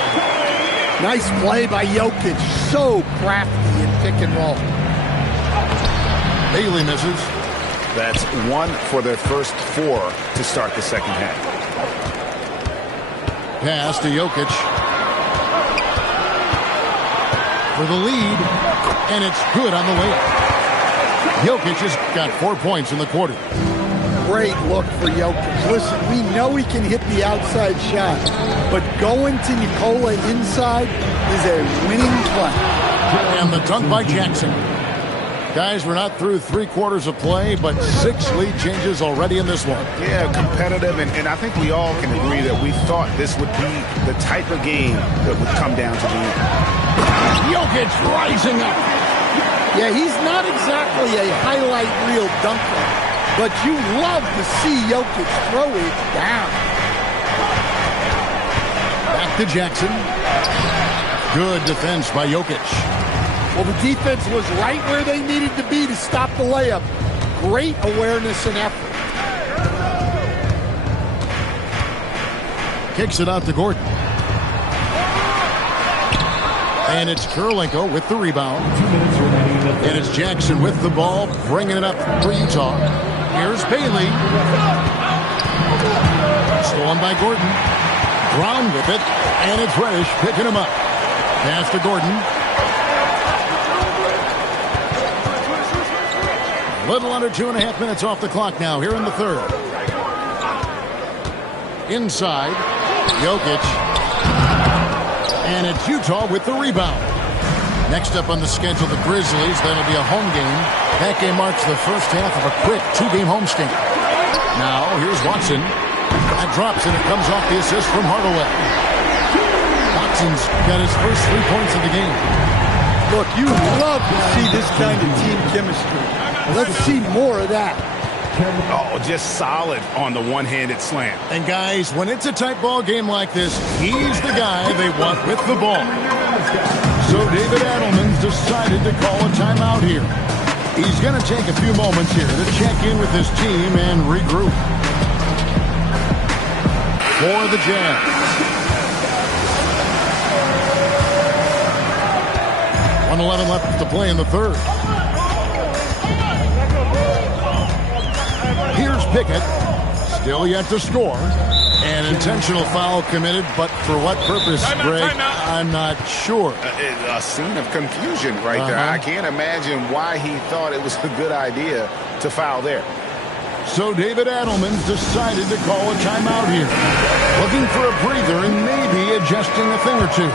Nice play by Jokic. So crafty in pick and roll. Bailey misses. That's 1 for their first 4 to start the second half. Pass to Jokic. For the lead, and it's good on the layup. Jokic has got 4 points in the quarter. Great look for Jokic. Listen, we know he can hit the outside shot, but going to Nikola inside is a winning play. And the dunk by Jackson. Guys, we're not through 3 quarters of play, but 6 lead changes already in this one. Yeah, competitive, and I think we all can agree that we thought this would be the type of game that would come down to the end. Jokic rising up. Yeah, he's not exactly a highlight reel dunker, but you love to see Jokic throw it down. Back to Jackson. Good defense by Jokic. Well, the defense was right where they needed to be to stop the layup. Great awareness and effort. Kicks it out to Gordon. And it's Kirilenko with the rebound. And it's Jackson with the ball, bringing it up for Utah. Here's Bailey. Stolen by Gordon. Brown with it. And it's Reddish picking him up. Pass to Gordon. A little under 2.5 minutes off the clock now here in the third. Inside, Jokic. And it's Utah with the rebound. Next up on the schedule, the Grizzlies. That'll be a home game. That game marks the first half of a quick 2-game homestand. Now, here's Watson. That drops, and it comes off the assist from Hardaway. Watson's got his first 3 points of the game. Look, you love to see this kind of team chemistry. Let's see more of that. Oh, just solid on the one-handed slam. And guys, when it's a tight ball game like this, he's the guy they want with the ball. So David Adelman's decided to call a timeout here. He's going to take a few moments here to check in with his team and regroup. For the Jazz. 1:11 left to play in the third. Here's Pickett. Still yet to score. An intentional foul committed, but for what purpose, Greg? I'm not sure. A scene of confusion right there. I can't imagine why he thought it was a good idea to foul there. So David Adelman's decided to call a timeout here. Looking for a breather and maybe adjusting a thing or two.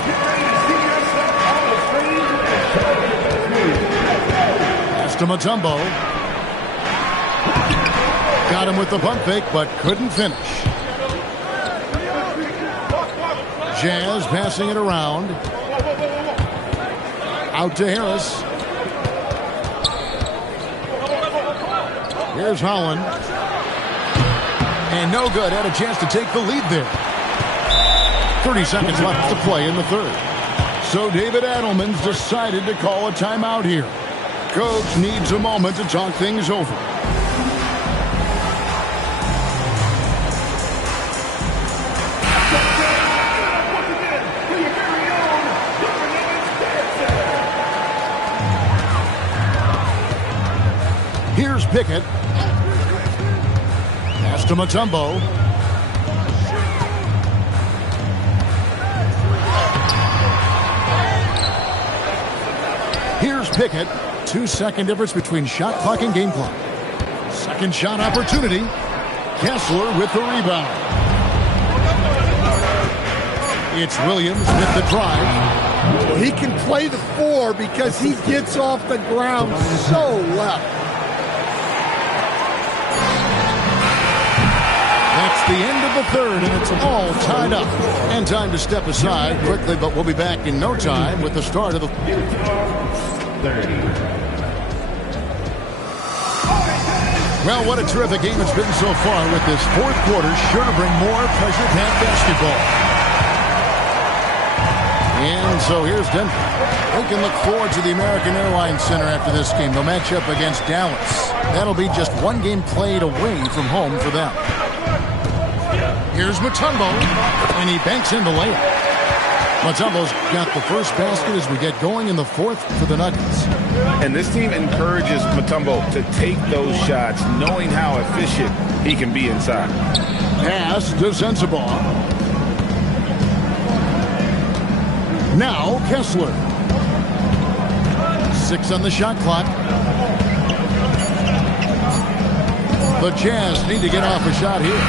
Pass to Mutombo. Got him with the pump fake, but couldn't finish. Jazz passing it around. Out to Harris. Here's Holland. And no good. Had a chance to take the lead there. 30 seconds left to play in the third. So David Adelman's decided to call a timeout here. Coach needs a moment to talk things over. Here's Pickett. Pass to Mutombo. Here's Pickett. 2-second difference between shot clock and game clock. Second shot opportunity. Kessler with the rebound. It's Williams with the drive. Well, he can play the 4 because he gets off the ground so well. That's the end of the third, and it's all tied up. And time to step aside quickly, but we'll be back in no time with the start of the... 30. Well, what a terrific game it's been so far with this fourth quarter. Sure to bring more pressure-packed basketball. And so here's Denver. They can look forward to the American Airlines Center after this game. They'll match up against Dallas. That'll be just one game played away from home for them. Here's Mutombo, and he banks in the layup. Mutombo's got the first basket as we get going in the fourth for the Nuggets. And this team encourages Mutombo to take those shots, knowing how efficient he can be inside. Pass to Sensabaugh. Now Kessler. 6 on the shot clock. The Jazz need to get off a shot here.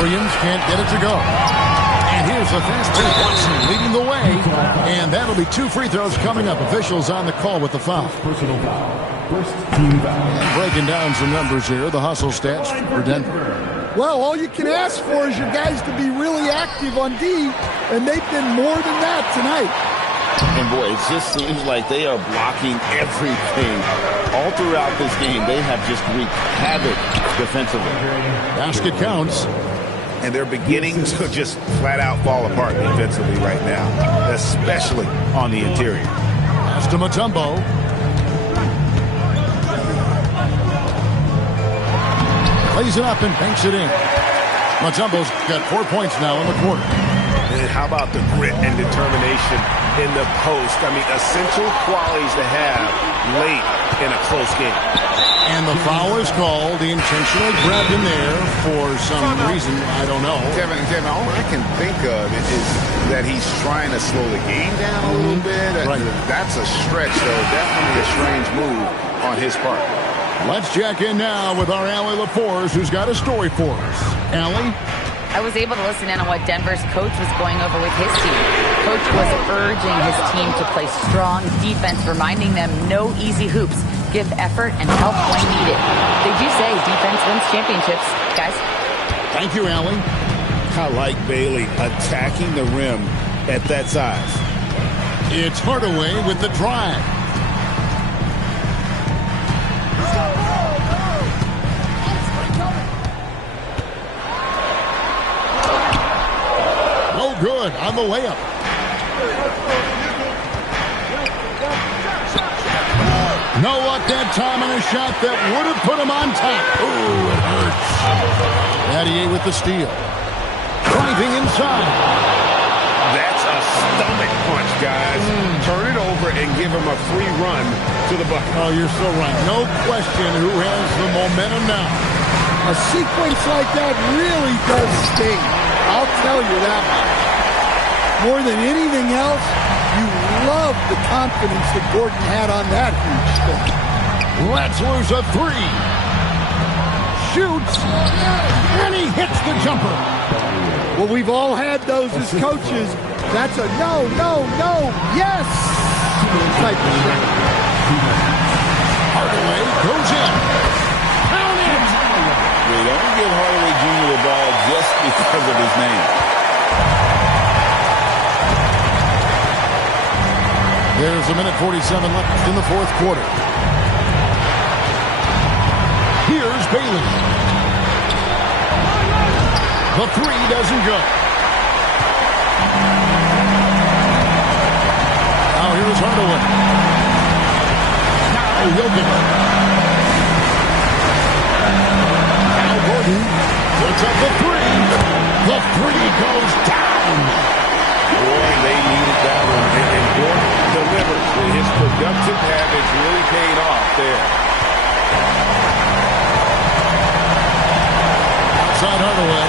Williams can't get it to go. And here's the fast break. Watson leading the way. And that'll be 2 free throws coming up. Officials on the call with the foul. Personal foul. First team foul. And breaking down some numbers here. The hustle stats for Denver. Well, all you can ask for is your guys to be really active on D, and they've been more than that tonight. And boy, it just seems like they are blocking everything. All throughout this game, they have just wreaked havoc defensively. Basket counts. And they're beginning to just flat out fall apart defensively right now, especially on the interior. Pass to Mutombo. Plays it up and banks it in. Mutombo's got 4 points now in the quarter. And how about the grit and determination in the post? I mean, essential qualities to have late in a close game. And the foul is called. He intentionally grabbed him there for some reason. I don't know. Kevin, all I can think of is that he's trying to slow the game down a little bit. Right. That's a stretch, though. Definitely a strange move on his part. Let's check in now with our Allie LaForce, who's got a story for us. Allie? I was able to listen in on what Denver's coach was going over with his team. Coach was urging his team to play strong defense, reminding them no easy hoops. Give effort and help when needed. They do say defense wins championships, guys. Thank you, Allie. I like Bailey attacking the rim at that size. It's Hardaway with the drive. No good on the layup. No luck that time on a shot that would have put him on top. Ooh, it hurts. Battier with the steal. Driving inside. That's a stomach punch, guys. Turn it over and give him a free run to the bucket. Oh, you're so right. No question who has the momentum now. A sequence like that really does sting. I'll tell you that much. More than anything else, you love the confidence that Gordon had on that huge spin. Let's lose a three. Shoots, and he hits the jumper. Well, we've all had those as coaches. That's a no, no, no, yes type of shot. Hardaway goes in. Count it. They don't give Hardaway Jr. the ball just because of his name. There's a minute 47 left in the fourth quarter. Here's Bailey. The three doesn't go. Now here's Hardaway. Now Jokic. Now Gordon puts up the three. The three goes down. Boy, they needed that one. And Gordon delivered. His productive habits really paid off there. Outside Hardaway.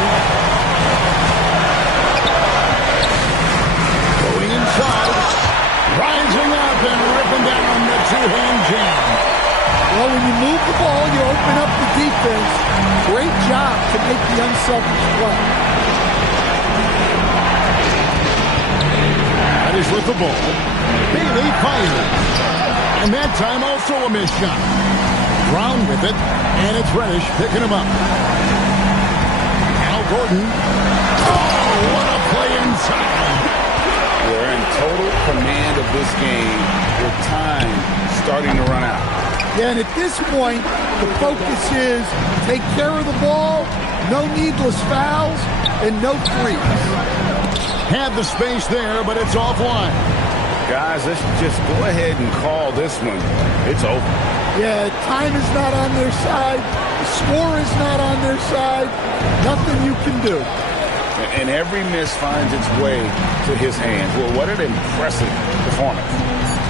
Going inside. Rising up and ripping down the two-hand jam. Well, when you move the ball, you open up the defense. Great job to make the unselfish play. Is with the ball. Bailey fires. And that time also a missed shot. Brown with it. And it's Reddish picking him up. Al Gordon. Oh, what a play inside. They're in total command of this game with time starting to run out. Yeah, and at this point, the focus is take care of the ball, no needless fouls, and no threes. Had the space there, but it's offline. Guys, let's just go ahead and call this one. It's over. Yeah, time is not on their side. The score is not on their side. Nothing you can do. And every miss finds its way to his hands. Well, what an impressive performance.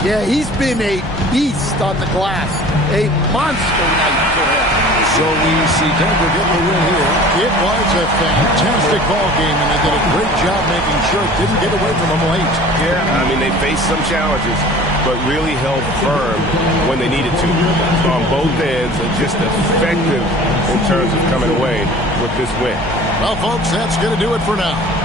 Yeah, he's been a beast on the glass. A monster night for him. So we see Denver get the win here. It was a fantastic ball game, and they did a great job making sure it didn't get away from them late. Yeah, I mean, they faced some challenges, but really held firm when they needed to. On both ends, and just effective in terms of coming away with this win. Well, folks, that's going to do it for now.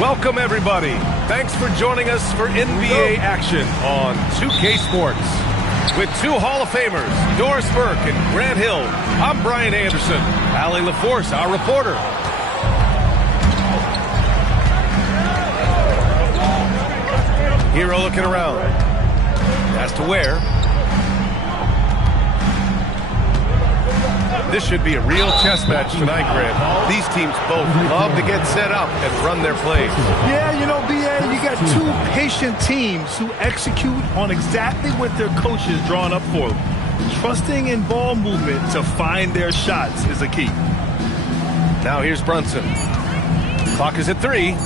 Welcome, everybody. Thanks for joining us for NBA action on 2K Sports. With two Hall of Famers, Doris Burke and Grant Hill, I'm Brian Anderson. Allie LaForce, our reporter. Hero looking around. As to where. This should be a real chess match tonight, Grant. These teams both love to get set up and run their plays. Yeah, you know, B.A., you got two patient teams who execute on exactly what their coaches drawn up for them. Trusting in ball movement to find their shots is a key. Now here's Brunson. Clock is at 3.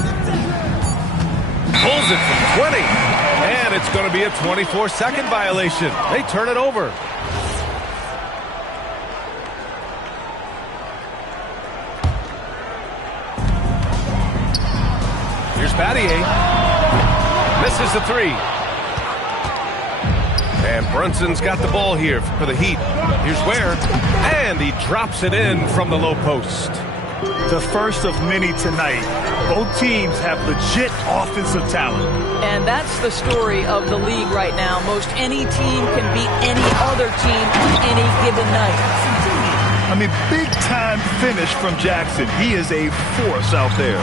Pulls it from 20. And it's going to be a 24-second violation. They turn it over. Here's Battier. Misses the 3. And Brunson's got the ball here for the Heat. Here's Ware. And he drops it in from the low post. The first of many tonight. Both teams have legit offensive talent. And that's the story of the league right now. Most any team can beat any other team on any given night. I mean, big-time finish from Jackson. He is a force out there.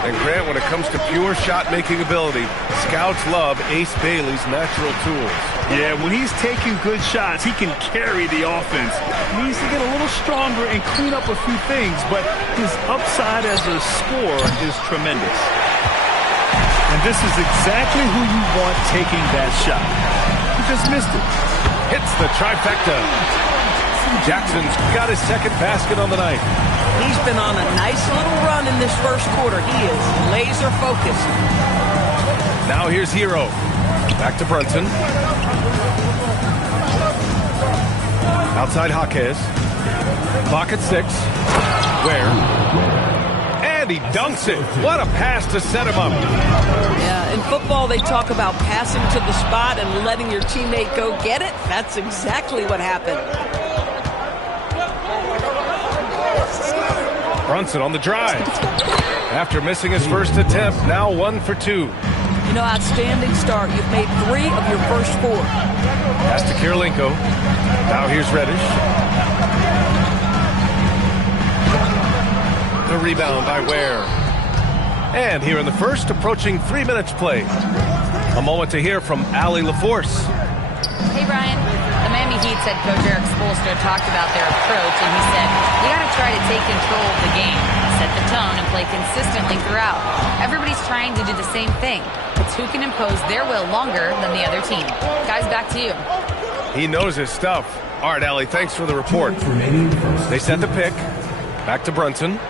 And Grant, when it comes to pure shot-making ability, scouts love Ace Bailey's natural tools. Yeah, when he's taking good shots, he can carry the offense. He needs to get a little stronger and clean up a few things, but his upside as a scorer is tremendous. And this is exactly who you want taking that shot. He just missed it. Hits the trifecta. Jackson's got his second basket on the night. He's been on a nice little run in this first quarter. He is laser focused. Now here's Hero. Back to Brunson. Outside Jaquez. Clock at 6. Ware. And he dunks it. What a pass to set him up. Yeah, in football they talk about passing to the spot and letting your teammate go get it. That's exactly what happened. Brunson on the drive. After missing his first attempt, now 1 for 2. You know, outstanding start. You've made 3 of your first 4. Pass to Kirilenko. Now here's Reddish. The rebound by Ware. And here in the first, approaching 3 minutes play. A moment to hear from Allie LaForce. Hey, Brian. The Miami Heat's head coach Eric Spoelstra talked about their approach, and he said, "We got to try to take control of the game, set the tone, and play consistently throughout. Everybody's trying to do the same thing. It's who can impose their will longer than the other team." Guys, back to you. He knows his stuff. All right, Allie, thanks for the report. They set the pick. Back to Brunson.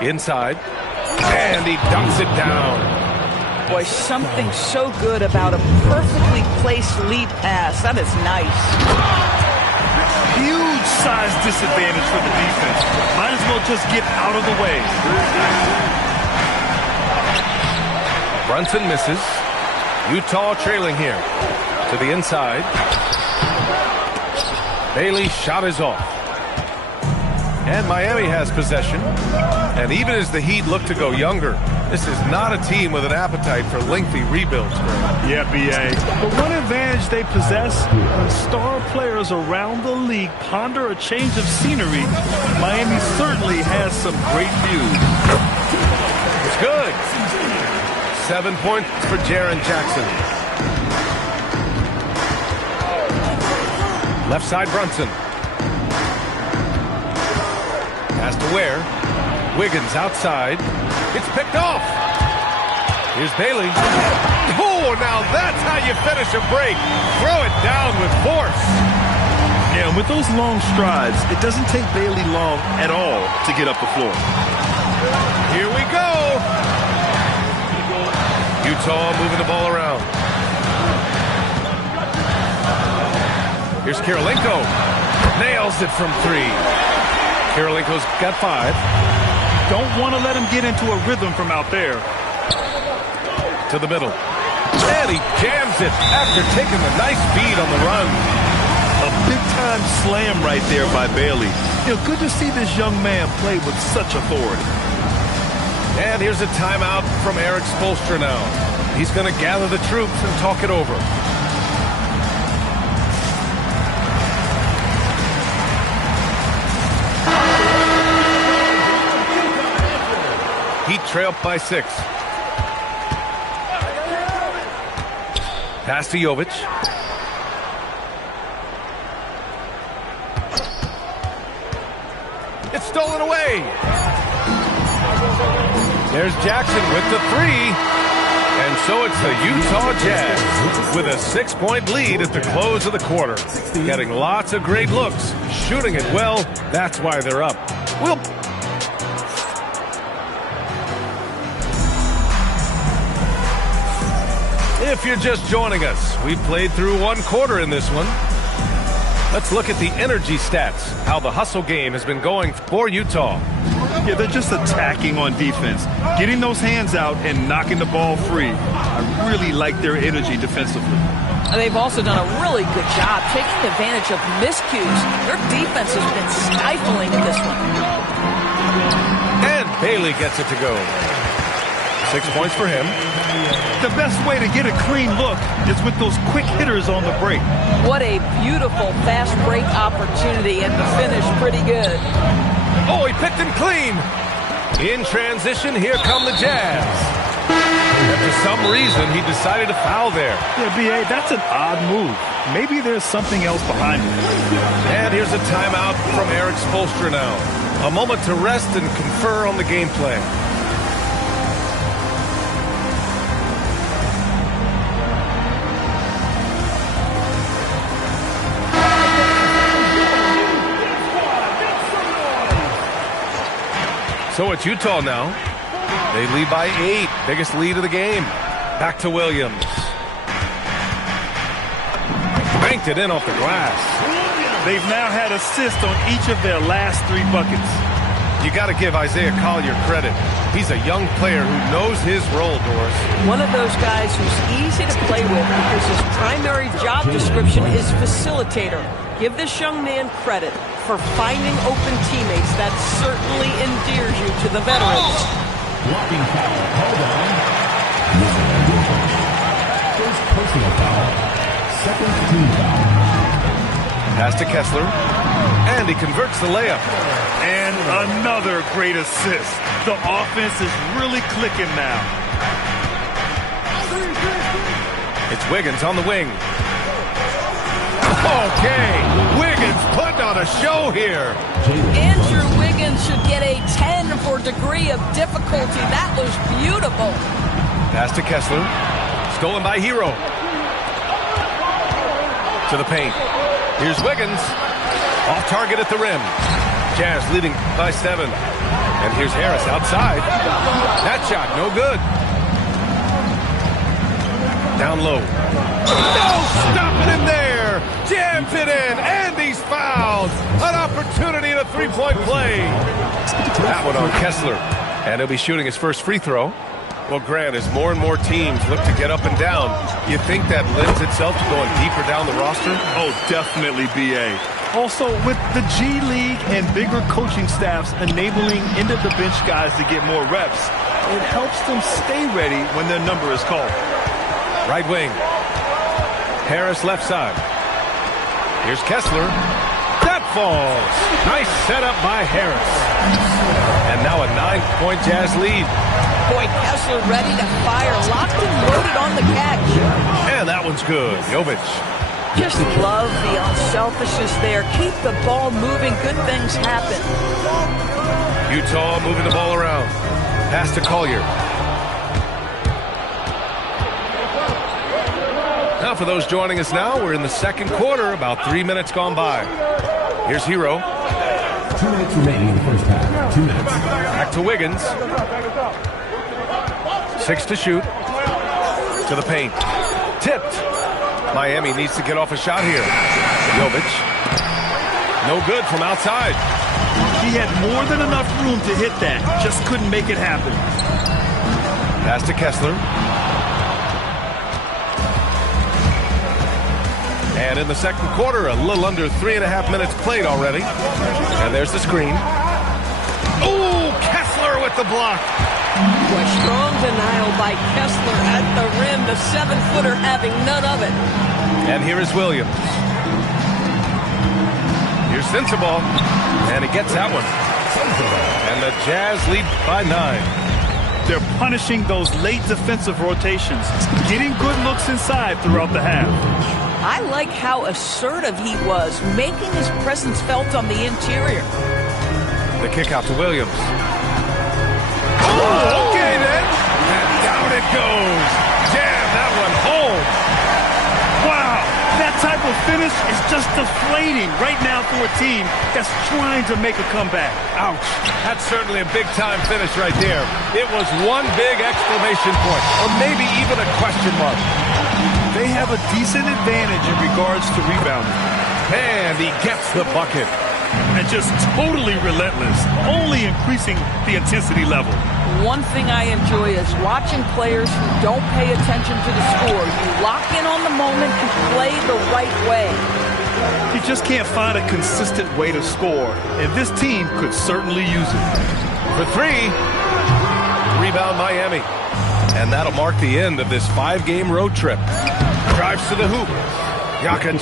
Inside. And he dunks it down. Boy, something so good about a perfectly placed lead pass. That is nice. Huge size disadvantage for the defense. Might as well just get out of the way. Brunson misses. Utah trailing here. To the inside. Bailey's shot is off. And Miami has possession. And even as the Heat look to go younger, this is not a team with an appetite for lengthy rebuilds. Yeah, B.A. But one advantage they possess, when star players around the league ponder a change of scenery, Miami certainly has some great views. It's good. 7 points for Jaren Jackson. Left side Brunson. Pass to Ware. Wiggins outside. It's picked off. Here's Bailey. Oh, now that's how you finish a break. Throw it down with force. Yeah, with those long strides, it doesn't take Bailey long at all to get up the floor. Here we go. Utah moving the ball around. Here's Kirilenko. Nails it from 3. Kirilenko's got 5. Don't want to let him get into a rhythm from out there. To the middle. And he jams it after taking the nice beat on the run. A Big-time slam right there by Bailey. Good to see this young man play with such authority. And here's a timeout from Erik Spoelstra now. He's going to gather the troops and talk it over. Heat trailed by 6. Pass to Jovic. It's stolen away. There's Jackson with the 3. And so it's the Utah Jazz with a 6-point lead at the close of the quarter. Getting lots of great looks, shooting it well. That's why they're up. If you're just joining us, we played through 1 quarter in this one. Let's look at the energy stats, how the hustle game has been going for Utah. Yeah, they're just attacking on defense, getting those hands out and knocking the ball free. I really like their energy defensively. They've also done a really good job taking advantage of miscues. Their defense has been stifling in this one. And Bailey gets it to go. 6 points for him. The best way to get a clean look is with those quick hitters on the break. What a beautiful fast break opportunity, and the finish pretty good. Oh, he picked him clean. In transition, here come the Jazz. And for some reason, he decided to foul there. Yeah, B.A., that's an odd move. Maybe there's something else behind it. And here's a timeout from Erik Spoelstra now. A moment to rest and confer on the game plan. So it's Utah now. They lead by 8. Biggest lead of the game. Back to Williams. Banked it in off the glass. They've now had assists on each of their last 3 buckets. You got to give Isaiah Collier credit. He's a young player who knows his role, Doris. One of those guys who's easy to play with because his primary job description is facilitator. Give this young man credit for finding open teammates. That certainly endears you to the veterans. Blocking foul. Hold on. First personal foul. Second team foul. Pass to Kessler. And he converts the layup. And another great assist. The offense is really clicking now. It's Wiggins on the wing. Okay, Wiggins putting on a show here. Andrew Wiggins should get a 10 for degree of difficulty. That was beautiful. Pass to Kessler. Stolen by Hero. To the paint. Here's Wiggins. Off target at the rim. Jazz leading by 7. And here's Harris outside. That shot, no good. Down low. No stopping him there. Jams it in, and he's fouled. An opportunity in a 3-point play. That one on Kessler. And he'll be shooting his first free throw. Well, Grant, as more and more teams look to get up and down, you think that lends itself to going deeper down the roster? Oh, definitely, B.A. Also, with the G League and bigger coaching staffs enabling end-of-the-bench guys to get more reps, it helps them stay ready when their number is called. Right wing. Harris left side. Here's Kessler. That falls. Nice setup by Harris. And now a 9-point Jazz lead. Boy, Kessler ready to fire. Locked and loaded on the catch. And that one's good. Jovic. Just love the unselfishness there. Keep the ball moving. Good things happen. Utah moving the ball around. Pass to Collier. Now for those joining us now, we're in the second quarter, about 3 minutes gone by. Here's Hero. 2 minutes remaining in the first half. 2 minutes. Back to Wiggins. 6 to shoot. To the paint. Tipped. Miami needs to get off a shot here. Jovic. No good from outside. He had more than enough room to hit that. Just couldn't make it happen. Pass to Kessler. And in the second quarter, a little under 3.5 minutes played already. And there's the screen. Oh, Kessler with the block. Boy, strong denial by Kessler at the rim. The 7-footer having none of it. And here is Williams. Here's Sensabaugh. And he gets that one. And the Jazz lead by 9. They're punishing those late defensive rotations, getting good looks inside throughout the half. I like how assertive he was, making his presence felt on the interior. The kick out to Williams. Oh, okay then. And down it goes. Jam that one home. Wow, that type of finish is just deflating right now for a team that's trying to make a comeback. Ouch. That's certainly a big-time finish right there. It was one big exclamation point, or maybe even a question mark. They have a decent advantage in regards to rebounding. And he gets the bucket. And just totally relentless, only increasing the intensity level. One thing I enjoy is watching players who don't pay attention to the score. You lock in on the moment, you play the right way. You just can't find a consistent way to score, and this team could certainly use it. For 3, rebound Miami. And that'll mark the end of this 5-game road trip. Drives to the hoop.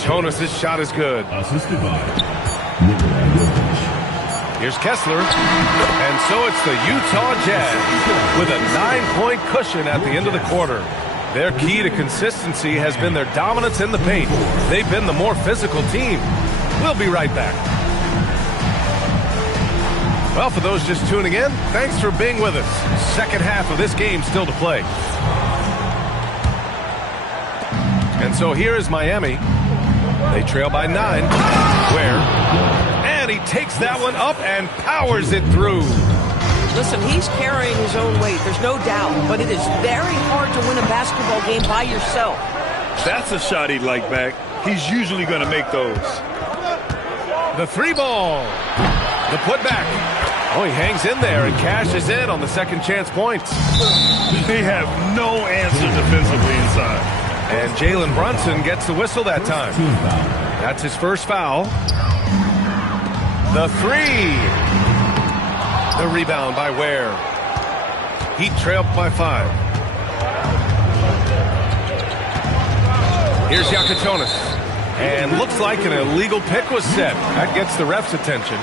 Jonas' shot is good. Assisted by Nikola Jokic. Here's Kessler. And so it's the Utah Jazz with a 9-point cushion at the end of the quarter. Their key to consistency has been their dominance in the paint. They've been the more physical team. We'll be right back. Well, for those just tuning in, thanks for being with us. Second half of this game still to play. And so here is Miami. They trail by 9. Where? And he takes that one up and powers it through. Listen, he's carrying his own weight, there's no doubt, but it is very hard to win a basketball game by yourself. That's a shot he'd like back. He's usually going to make those. The 3 ball. The putback. Oh, he hangs in there and cashes in on the second chance points. They have no answer defensively inside. And Jalen Brunson gets the whistle that time. That's his first foul. The 3. The rebound by Ware. Heat trailed by 5. Here's Jonas. And looks like an illegal pick was set. That gets the ref's attention.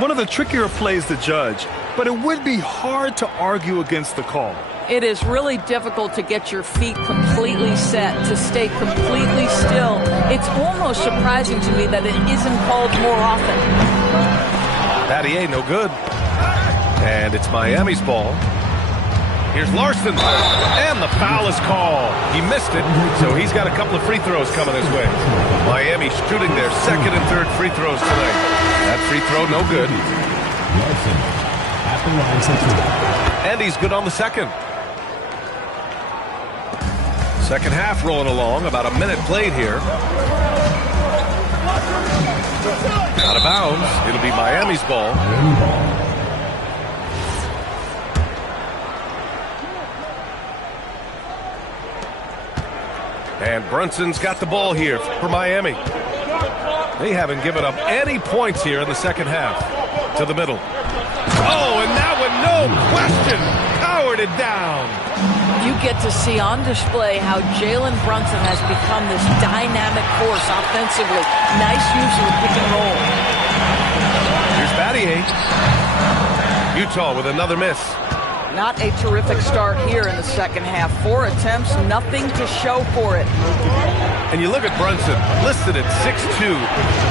One of the trickier plays to judge, but it would be hard to argue against the call. It is really difficult to get your feet completely set, to stay completely still. It's almost surprising to me that it isn't called more often. Battier, no good. And it's Miami's ball. Here's Larson. And the foul is called. He missed it, so he's got a couple of free throws coming his way. Miami shooting their second and third free throws tonight. That free throw, no good. Larson at the line to 2. And he's good on the second. Second half rolling along. About a minute played here. Out of bounds. It'll be Miami's ball. Miami ball. And Brunson's got the ball here for Miami. They haven't given up any points here in the second half. To the middle. Oh, and that one, no question, powered it down. You get to see on display how Jalen Brunson has become this dynamic force offensively. Nice use of the pick and roll. Here's Battier. Utah with another miss. Not a terrific start here in the second half. 4 attempts, nothing to show for it. And you look at Brunson, listed at 6'2".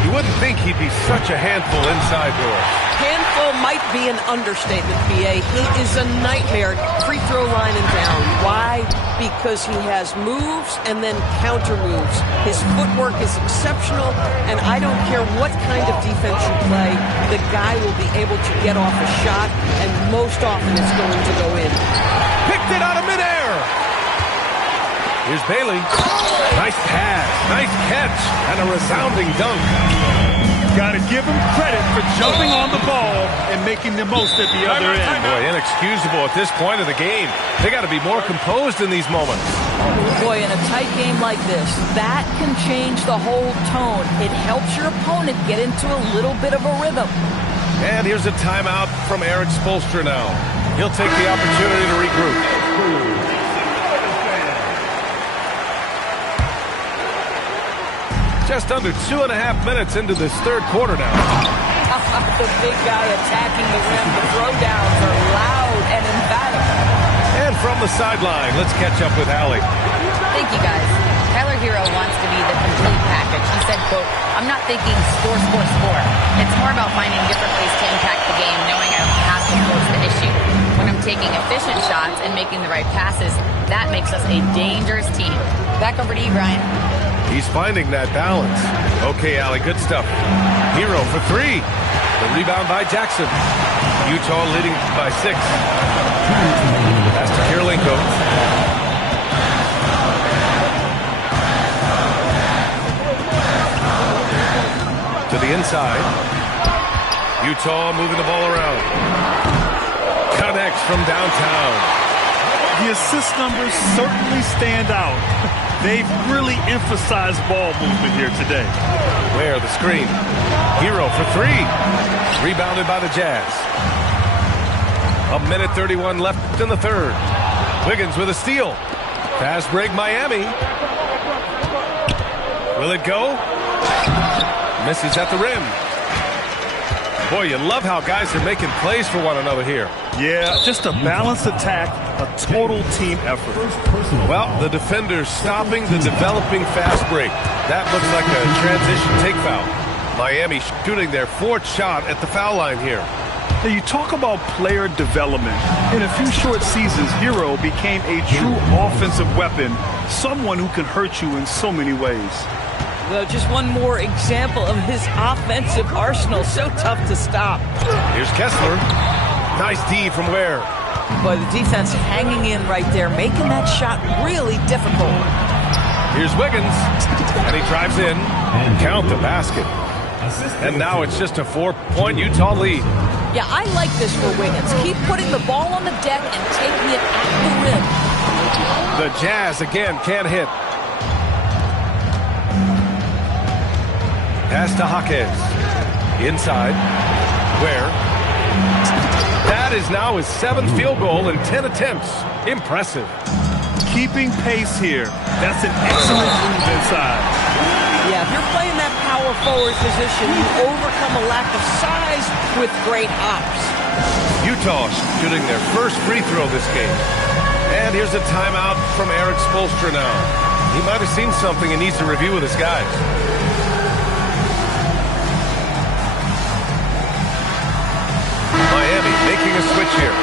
You wouldn't think he'd be such a handful inside doors. Handful might be an understatement, B.A. He is a nightmare. Free throw line and down. Why? Because he has moves and then counter moves. His footwork is exceptional, and I don't care what kind of defense you play, the guy will be able to get off a shot, and most often it's going to go in. Picked it out of midair. Here's Bailey. Nice pass, nice catch, and a resounding dunk. Got to give him credit for jumping on the ball and making the most at the other end. Boy, inexcusable at this point of the game. They got to be more composed in these moments. Boy, in a tight game like this, that can change the whole tone. It helps your opponent get into a little bit of a rhythm. And here's a timeout from Eric Spoelstra now. He'll take the opportunity to regroup. Just under 2.5 minutes into this third quarter now. The big guy attacking the rim. The throwdowns are loud and emphatic. And from the sideline, let's catch up with Allie. Thank you, guys. Tyler Hero wants to be the complete package. He said, quote, "I'm not thinking score, score, score. It's more about finding different ways to impact the game, knowing I don't have to force the issue. When I'm taking efficient shots and making the right passes, that makes us a dangerous team." Back over to you, Brian. He's finding that balance. Okay, Allie, good stuff. Hero for 3. The rebound by Jackson. Utah leading by 6. Pass to Kirilenko. To the inside. Utah moving the ball around. Connects from downtown. The assist numbers certainly stand out. They've really emphasized ball movement here today. Where the screen. Hero for 3. Rebounded by the Jazz. 1:31 left in the third. Wiggins with a steal. Fast break Miami. Will it go? Misses at the rim. Boy, you love how guys are making plays for one another here. Yeah, just a balanced attack, a total team effort. Well, the defenders stopping the developing fast break. That looks like a transition take foul. Miami shooting their 4th shot at the foul line here. Now, you talk about player development. In a few short seasons, Hero became a true offensive weapon, someone who can hurt you in so many ways. Well, just one more example of his offensive arsenal. So tough to stop. Here's Kessler. Nice D from Ware. Boy, the defense hanging in right there, making that shot really difficult. Here's Wiggins. And he drives in. Count the basket. And now it's just a 4-point Utah lead. Yeah, I like this for Wiggins. Keep putting the ball on the deck and taking it at the rim. The Jazz again can't hit. Pass to Jaquez. Inside. Where? That is now his 7th field goal in 10 attempts. Impressive. Keeping pace here. That's an excellent move inside. Yeah, if you're playing that power forward position, you overcome a lack of size with great hops. Utah shooting their first free throw this game. And here's a timeout from Eric Spoelstra now. He might have seen something and needs to review with his guys. Miami making a switch here.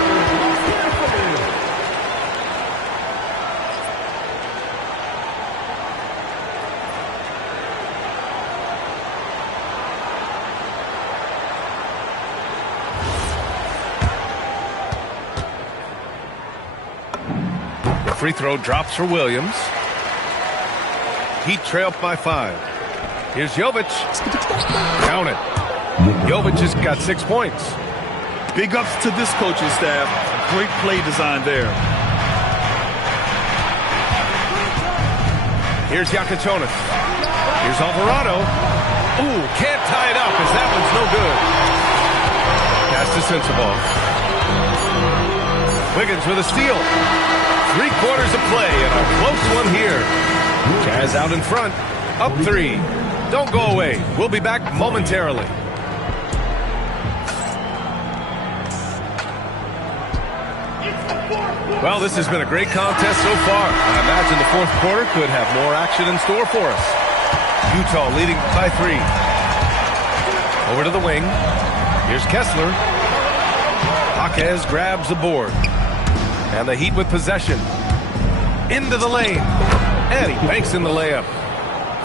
The free throw drops for Williams. Heat trailed by 5. Here's Jovic. Count it. Jovic has got 6 points. Big ups to this coaching staff. Great play design there. Here's Yakatonis. Here's Alvarado. Ooh, can't tie it up as that one's no good. Pass to Sensabaugh. Wiggins with a steal. 3 quarters of play and a close one here. Jazz out in front. Up 3. Don't go away. We'll be back momentarily. Well, this has been a great contest so far. I imagine the 4th quarter could have more action in store for us. Utah leading by 3. Over to the wing. Here's Kessler. Jaquez grabs the board. And the Heat with possession. Into the lane. And he banks in the layup.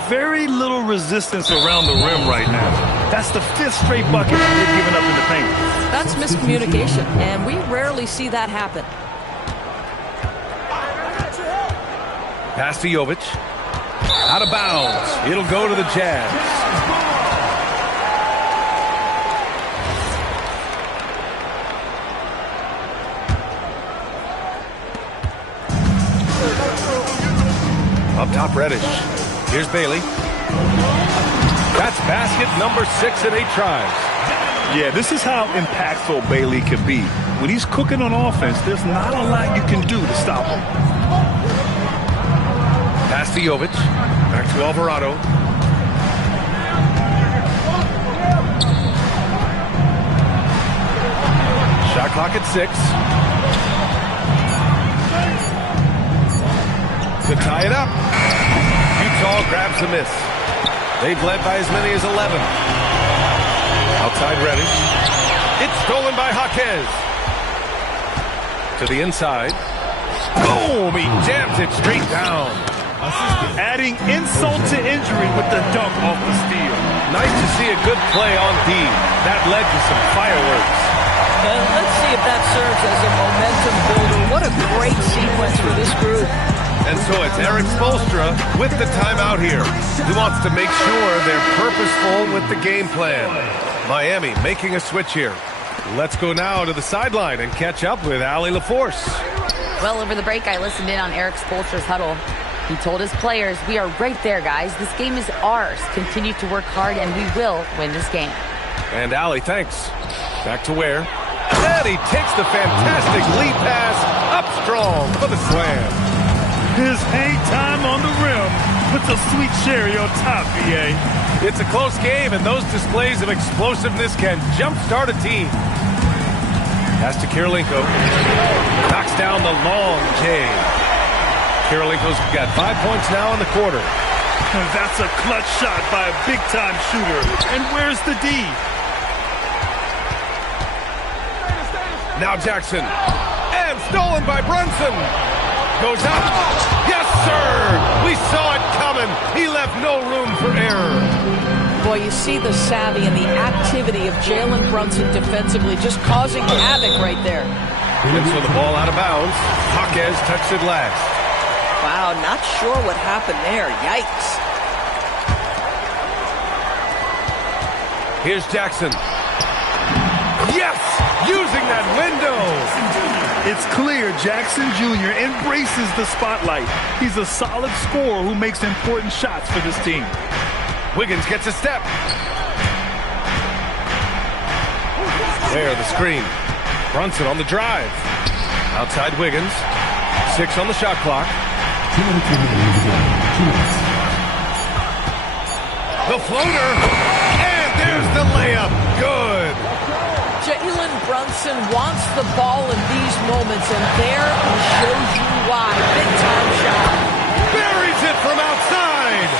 Very little resistance around the rim right now. That's the 5th straight bucket they've given up in the paint. That's miscommunication, and we rarely see that happen. Pass to Jovic. Out of bounds. It'll go to the Jazz. Up top, Reddish. Here's Bailey. That's basket number 6 in 8 tries. Yeah, this is how impactful Bailey can be. When he's cooking on offense, there's not a lot you can do to stop him. Pass to Jovic. Back to Alvarado. Shot clock at 6. To tie it up. Utah grabs the miss. They've led by as many as 11. Outside Reddish. It's stolen by Jaquez. To the inside. Boom! He jams it straight down. Adding insult to injury with the dunk off the steal. Nice to see a good play on D. That led to some fireworks. And let's see if that serves as a momentum builder. What a great sequence for this group. And so it's Eric Spoelstra with the timeout here. He wants to make sure they're purposeful with the game plan. Miami making a switch here. Let's go now to the sideline and catch up with Allie LaForce. Well, over the break, I listened in on Eric Spoelstra's huddle. He told his players, we are right there, guys. This game is ours. Continue to work hard, and we will win this game. And Allie, thanks. Back to Ware. And he takes the fantastic lead pass up strong for the slam. His hang time on the rim puts a sweet cherry on top, BA. It's a close game, and those displays of explosiveness can jumpstart a team. Pass to Kirilenko. Knocks down the long J. Kirilenko's got 5 points now in the quarter. And that's a clutch shot by a big-time shooter. And where's the D? Now Jackson. And stolen by Brunson. Goes up. Yes, sir! We saw it coming. He left no room for error. Boy, you see the savvy and the activity of Jalen Brunson defensively, just causing havoc right there. And so the ball out of bounds. Jaquez touched it last. Wow, not sure what happened there. Yikes. Here's Jackson. Yes! Using that window! It's clear Jackson Jr. embraces the spotlight. He's a solid scorer who makes important shots for this team. Wiggins gets a step. There, the screen. Brunson on the drive. Outside Wiggins. 6 on the shot clock. The floater. And there's the layup. Good. Jalen Brunson wants the ball in these moments, and there he shows you why. Big-time shot. Buries it from outside.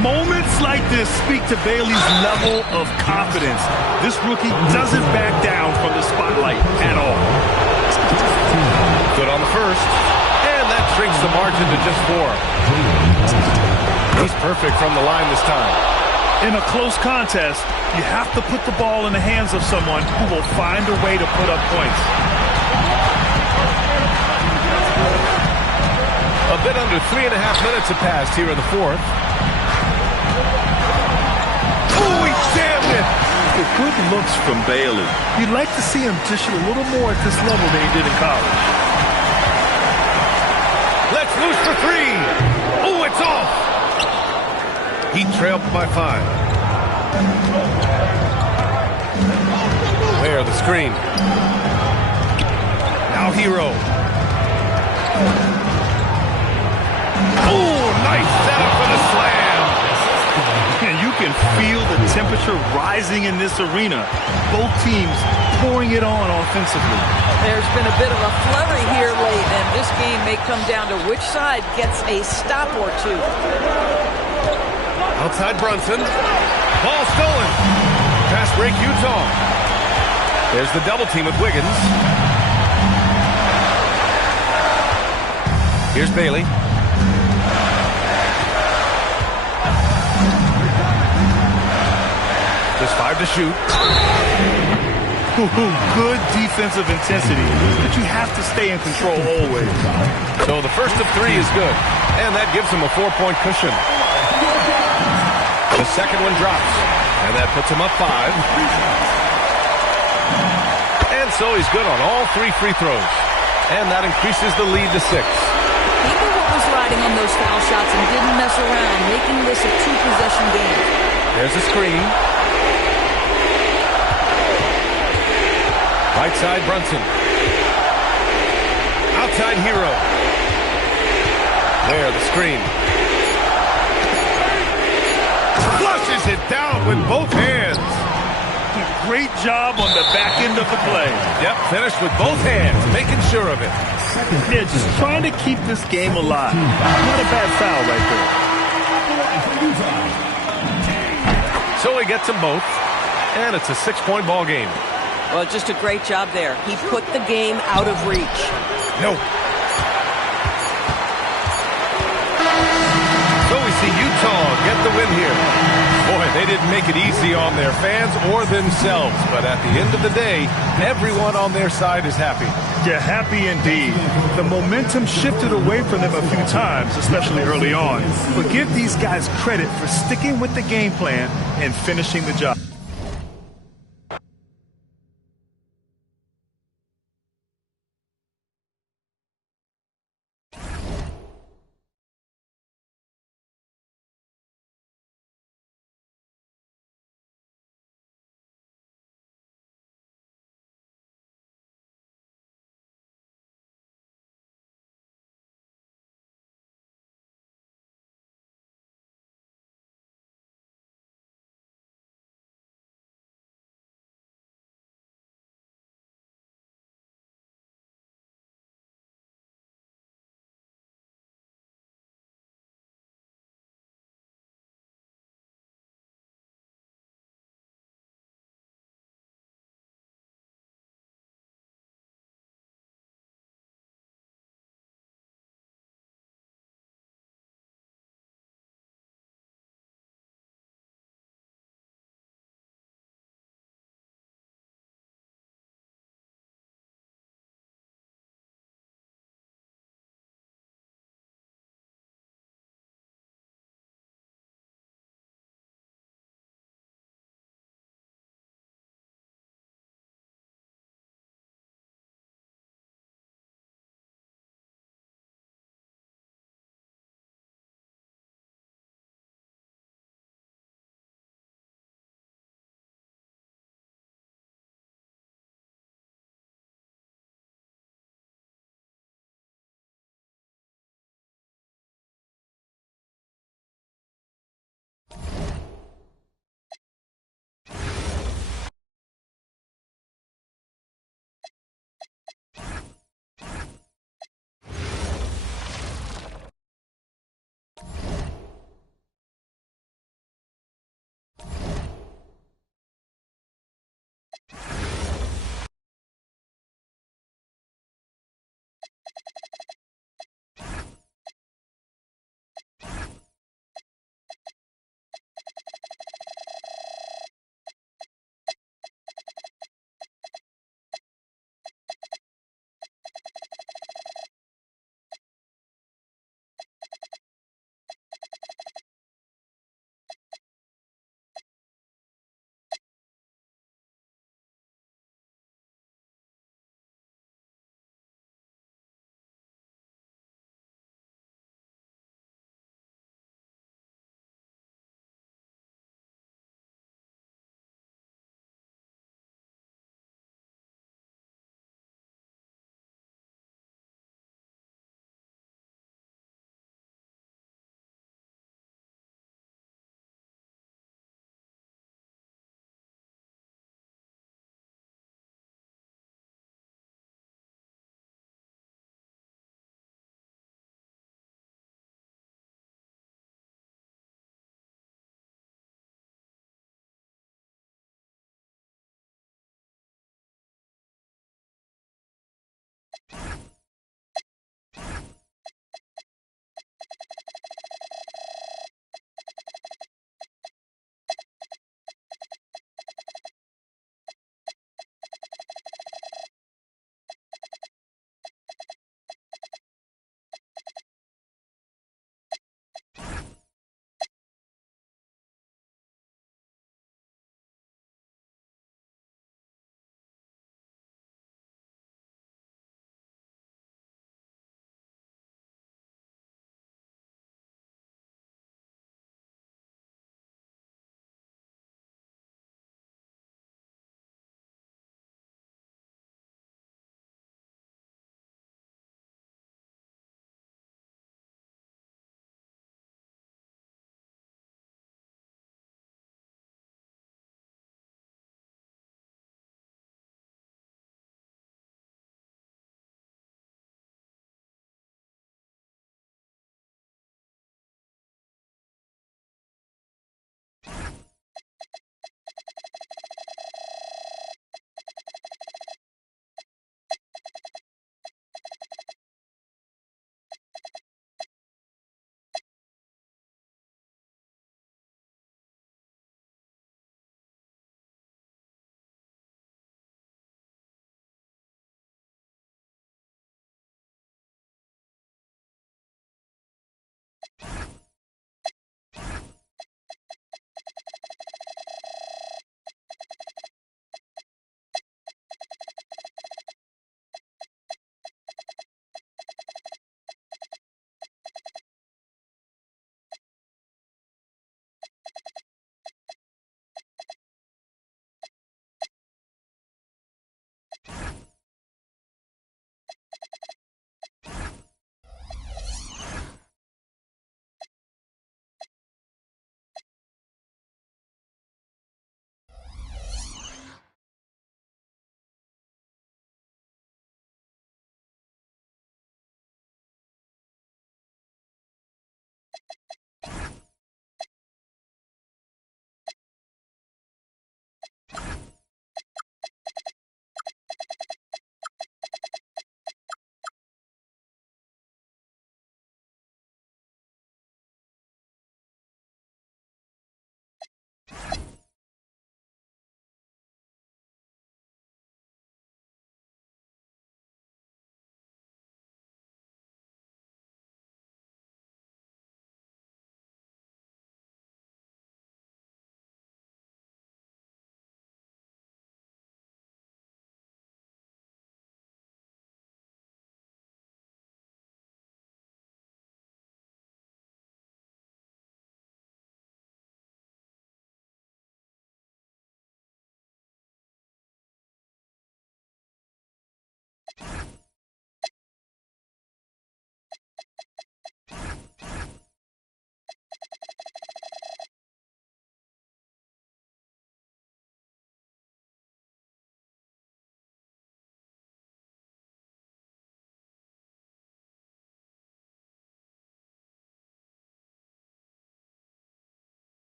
Moments like this speak to Bailey's level of confidence. This rookie doesn't back down from the spotlight at all. Good on the first. And that shrinks the margin to just 4. He's perfect from the line this time. In a close contest, you have to put the ball in the hands of someone who will find a way to put up points. A bit under 3.5 minutes have passed here in the fourth. Oh, he jammed it! Good looks from Bailey. You'd like to see him dish it a little more at this level than he did in college. Let's loose for 3. Oh, it's off! He trailed by 5. Where the screen. Now Hero. Oh, nice setup for the slam. And you can feel the temperature rising in this arena. Both teams pouring it on offensively. There's been a bit of a flurry here late, and this game may come down to which side gets a stop or two. Outside Brunson. Ball stolen. Pass break Utah. There's the double team with Wiggins. Here's Bailey. Just 5 to shoot. Good defensive intensity, but you have to stay in control always. So the first of 3 is good, and that gives him a 4-point cushion. The second one drops, and that puts him up 5. And so he's good on all 3 free throws, and that increases the lead to 6. He knew what was riding on those foul shots and didn't mess around, making this a two-possession game. There's a screen. Right side, Brunson. Outside, Hero. There, the screen. Flushes it down with both hands. Great job on the back end of the play. Yep, finished with both hands, making sure of it. Yeah, just trying to keep this game alive. Not a bad foul right there. So he gets them both, and it's a 6-point ball game. Well, just a great job there. He put the game out of reach. No. So we see Utah get the win here. Boy, they didn't make it easy on their fans or themselves, but at the end of the day, everyone on their side is happy. Yeah, happy indeed. The momentum shifted away from them a few times, especially early on. But give these guys credit for sticking with the game plan and finishing the job.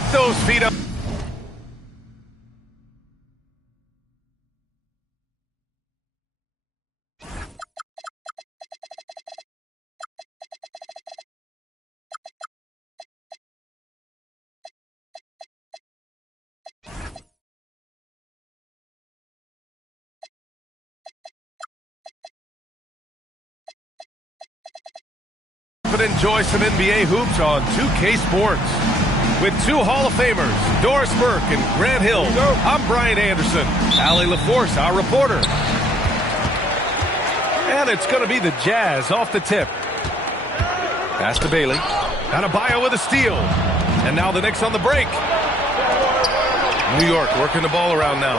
Kick those feet up. But enjoy some NBA hoops on 2K Sports. With two Hall of Famers, Doris Burke and Grant Hill, I'm Brian Anderson. Allie LaForce, our reporter. And it's going to be the Jazz off the tip. Pass to Bailey. Adebayo with a steal. And now the Knicks on the break. New York working the ball around now.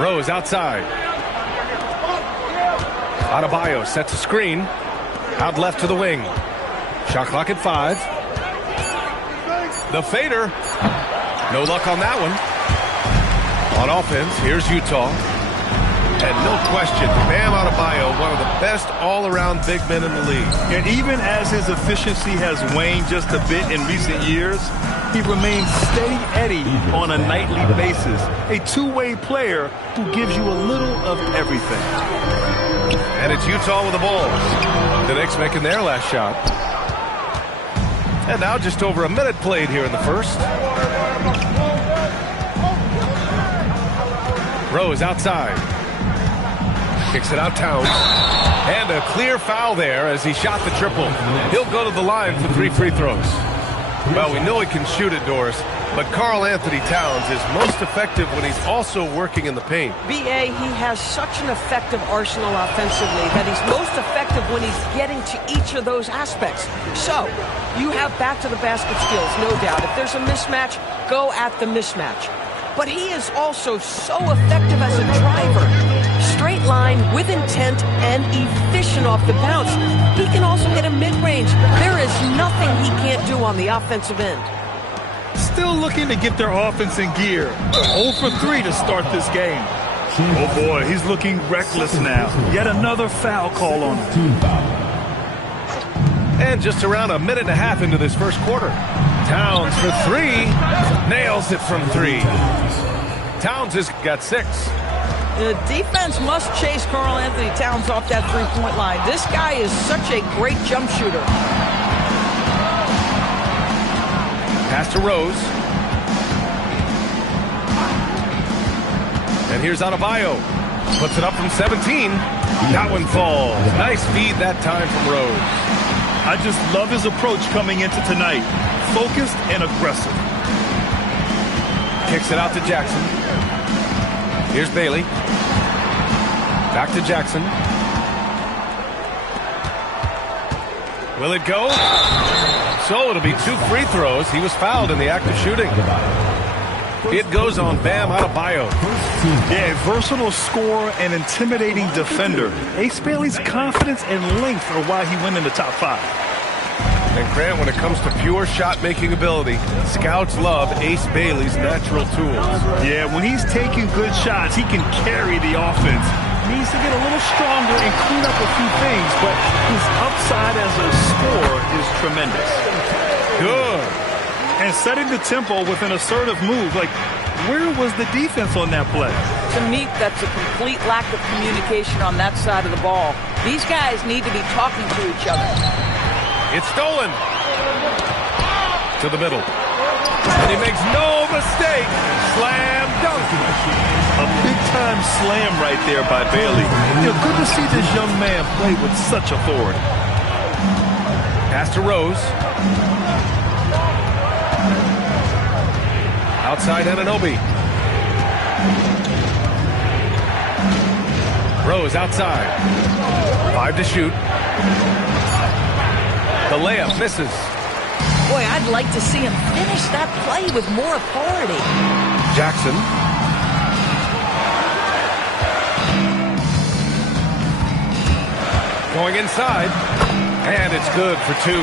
Rose outside. Adebayo sets a screen. Out left to the wing. Shot clock at 5. The fader. No luck on that one. On offense, here's Utah. And no question, Bam Adebayo, one of the best all-around big men in the league. And even as his efficiency has waned just a bit in recent years, he remains steady Eddie on a nightly basis. A two-way player who gives you a little of everything. And it's Utah with the ball. The Knicks making their last shot. And now just over a minute played here in the first. Rose outside. Kicks it out Towns. And a clear foul there as he shot the triple. He'll go to the line for 3 free throws. Well, we know he can shoot it, Doris, but Karl Anthony Towns is most effective when he's also working in the paint. B.A., he has such an effective arsenal offensively that he's most effective when he's getting to each of those aspects. So, you have back-to-the-basket skills, no doubt. If there's a mismatch, go at the mismatch. But he is also so effective as a driver. Straight line, with intent, and efficient off the bounce. He can also hit a mid-range. There is nothing he can't do on the offensive end. Still looking to get their offense in gear. 0 for 3 to start this game. Oh boy, he's looking reckless now. Yet another foul call on him. Team foul. And just around a minute and a half into this first quarter. Towns for 3. Nails it from 3. Towns has got 6. The defense must chase Karl Anthony Towns off that three-point line. This guy is such a great jump shooter. Pass to Rose. And here's Adebayo. Puts it up from 17. That one falls. Nice feed that time from Rose. I just love his approach coming into tonight. Focused and aggressive. Kicks it out to Jackson. Here's Bailey. Back to Jackson. Will it go? So it'll be 2 free throws. He was fouled in the act of shooting. It goes on Bam Adebayo. Yeah, a versatile scorer and intimidating defender. Ace Bailey's confidence and length are why he went in the top 5. And Grant, when it comes to pure shot-making ability, scouts love Ace Bailey's natural tools. Yeah, when he's taking good shots, he can carry the offense. He needs to get a little stronger and clean up a few things, but his upside as a scorer is tremendous. Good. And setting the tempo with an assertive move, like, where was the defense on that play? To me, that's a complete lack of communication on that side of the ball. These guys need to be talking to each other. It's stolen. To the middle. And he makes no mistake. Slam dunk. A big-time slam right there by Bailey. You know, good to see this young man play with such authority. Pass to Rose. Outside Anunoby. Rose outside. 5 to shoot. The layup misses. Boy, I'd like to see him finish that play with more authority. Jackson. Going inside. And it's good for 2.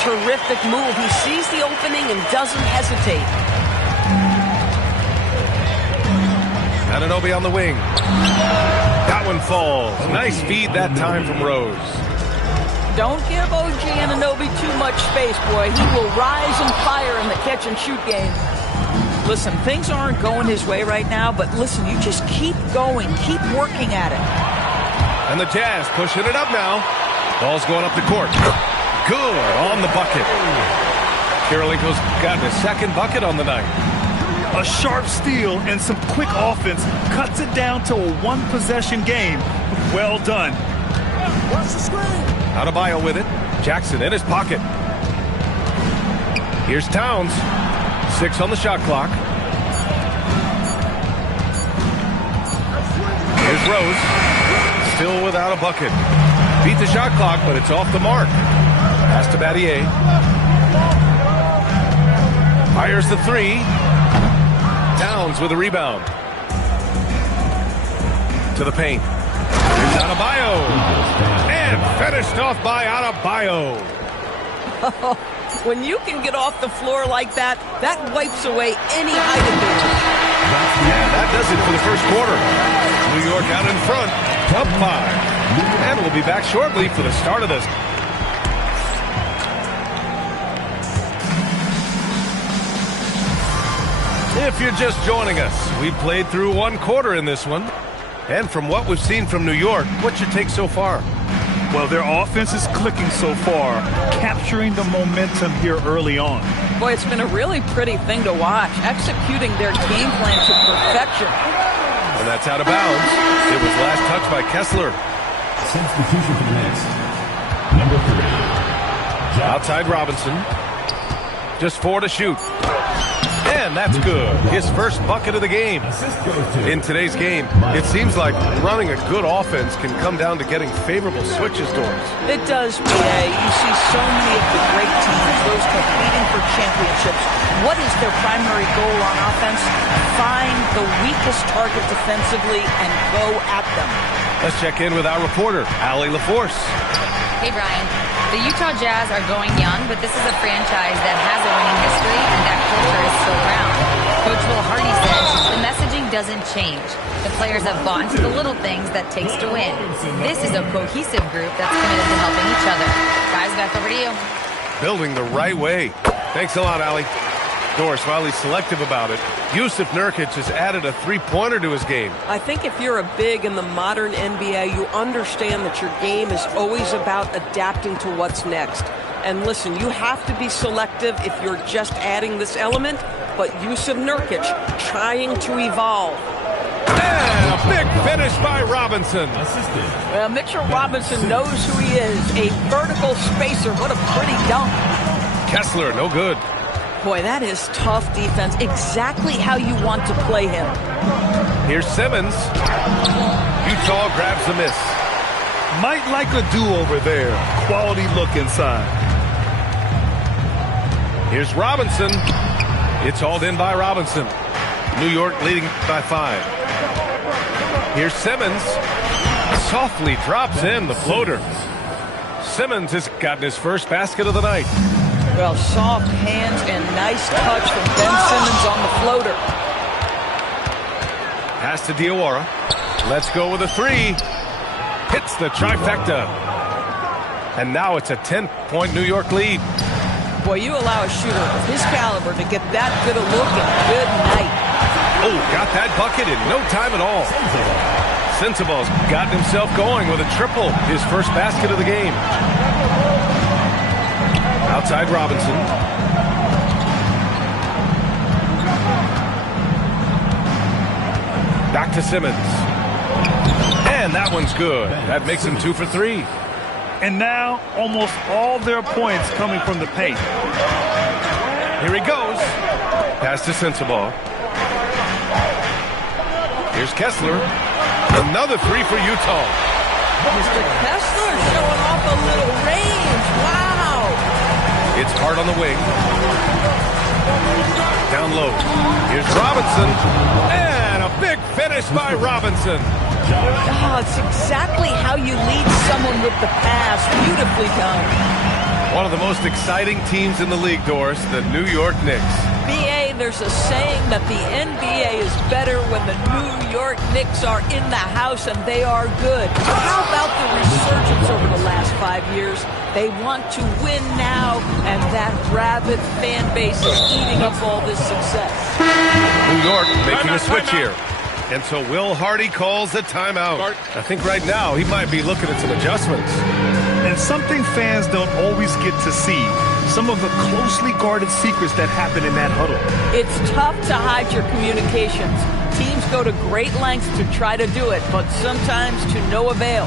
Terrific move. He sees the opening and doesn't hesitate. Anunoby on the wing. That one falls. Nice feed that time from Rose. Don't give OG Anunoby too much space, boy. He will rise and fire in the catch-and-shoot game. Listen, things aren't going his way right now, but listen, you just keep going. Keep working at it. And the Jazz pushing it up now. Ball's going up the court. Good on the bucket. Kirilenko's gotten his second bucket on the night. A sharp steal and some quick offense cuts it down to a one-possession game. Well done. Watch the screen. Adebayo with it. Jackson in his pocket. Here's Towns. 6 on the shot clock. Here's Rose. Still without a bucket. Beat the shot clock, but it's off the mark. Pass to Battier. Fires the three. Towns with a rebound. To the paint. Here's Adebayo. And finished off by Adebayo. When you can get off the floor like that, that wipes away any height advantage. And that does it for the first quarter. New York out in front, up 5. And we'll be back shortly for the start of this. If you're just joining us, we played through one quarter in this one. And from what we've seen from New York, what's your take so far? Well, their offense is clicking so far, capturing the momentum here early on. Boy, it's been a really pretty thing to watch, executing their game plan to perfection. And that's out of bounds. It was last touched by Kessler. Substitution for the next. Number 3. Outside Robinson. Just 4 to shoot. And that's good. His first bucket of the game. In today's game, it seems like running a good offense can come down to getting favorable switches, Doris. It does, BA. You see so many of the great teams, those competing for championships. What is their primary goal on offense? Find the weakest target defensively and go at them. Let's check in with our reporter, Allie LaForce. Hey, Brian. The Utah Jazz are going young, but this is a franchise that has a winning history, and that culture is still around. Coach Will Hardy says the messaging doesn't change. The players have bought into the little things that takes to win. This is a cohesive group that's committed to helping each other. Guys, back over to you. Building the right way. Thanks a lot, Allie. Doris, while he's selective about it, Jusuf Nurkic has added a three-pointer to his game. I think if you're a big in the modern NBA, you understand that your game is always about adapting to what's next. And listen, you have to be selective if you're just adding this element, but Jusuf Nurkic trying to evolve. And a big finish by Robinson. Well, Mitchell Robinson knows who he is, a vertical spacer. What a pretty dunk. Kessler, no good. Boy, that is tough defense. Exactly how you want to play him. Here's Simmons. Utah grabs the miss. Might like a do-over there. Quality look inside. Here's Robinson. It's hauled in by Robinson. New York leading by 5. Here's Simmons. Softly drops in the floater. Simmons has gotten his first basket of the night. Well, soft hands and nice touch from Ben Simmons on the floater. Pass to Diawara. Let's go with a 3. Hits the trifecta. And now it's a 10-point New York lead. Boy, you allow a shooter of his caliber to get that good a look and good night. Oh, got that bucket in no time at all. Sensabaugh's gotten himself going with a triple, his first basket of the game. Outside Robinson. Back to Simmons. And that one's good. That makes him 2 for 3. And now, almost all their points coming from the paint. Here he goes. Pass to Sensabaugh. Here's Kessler. Another 3 for Utah. Mr. Kessler showing off a little range. Wow. It's hard on the wing. Down low. Here's Robinson. And a big finish by Robinson. Oh, it's exactly how you lead someone with the pass. Beautifully done. One of the most exciting teams in the league, Doris, the New York Knicks. BA, Brian, there's a saying that the NBA is better when the New York Knicks are in the house and they are good. How about the resurgence over the last 5 years? They want to win now, and that rabid fan base is eating up all this success. New York making a switch here. And so Will Hardy calls the timeout. I think right now he might be looking at some adjustments. And something fans don't always get to see. Some of the closely guarded secrets that happen in that huddle. It's tough to hide your communications. Teams go to great lengths to try to do it, but sometimes to no avail.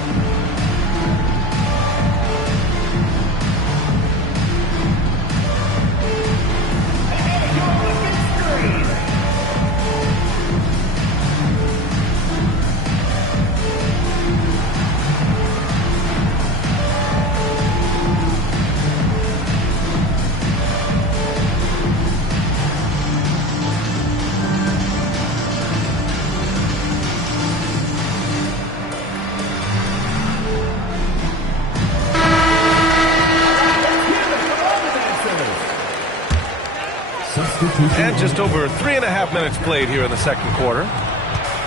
And just over 3.5 minutes played here in the second quarter.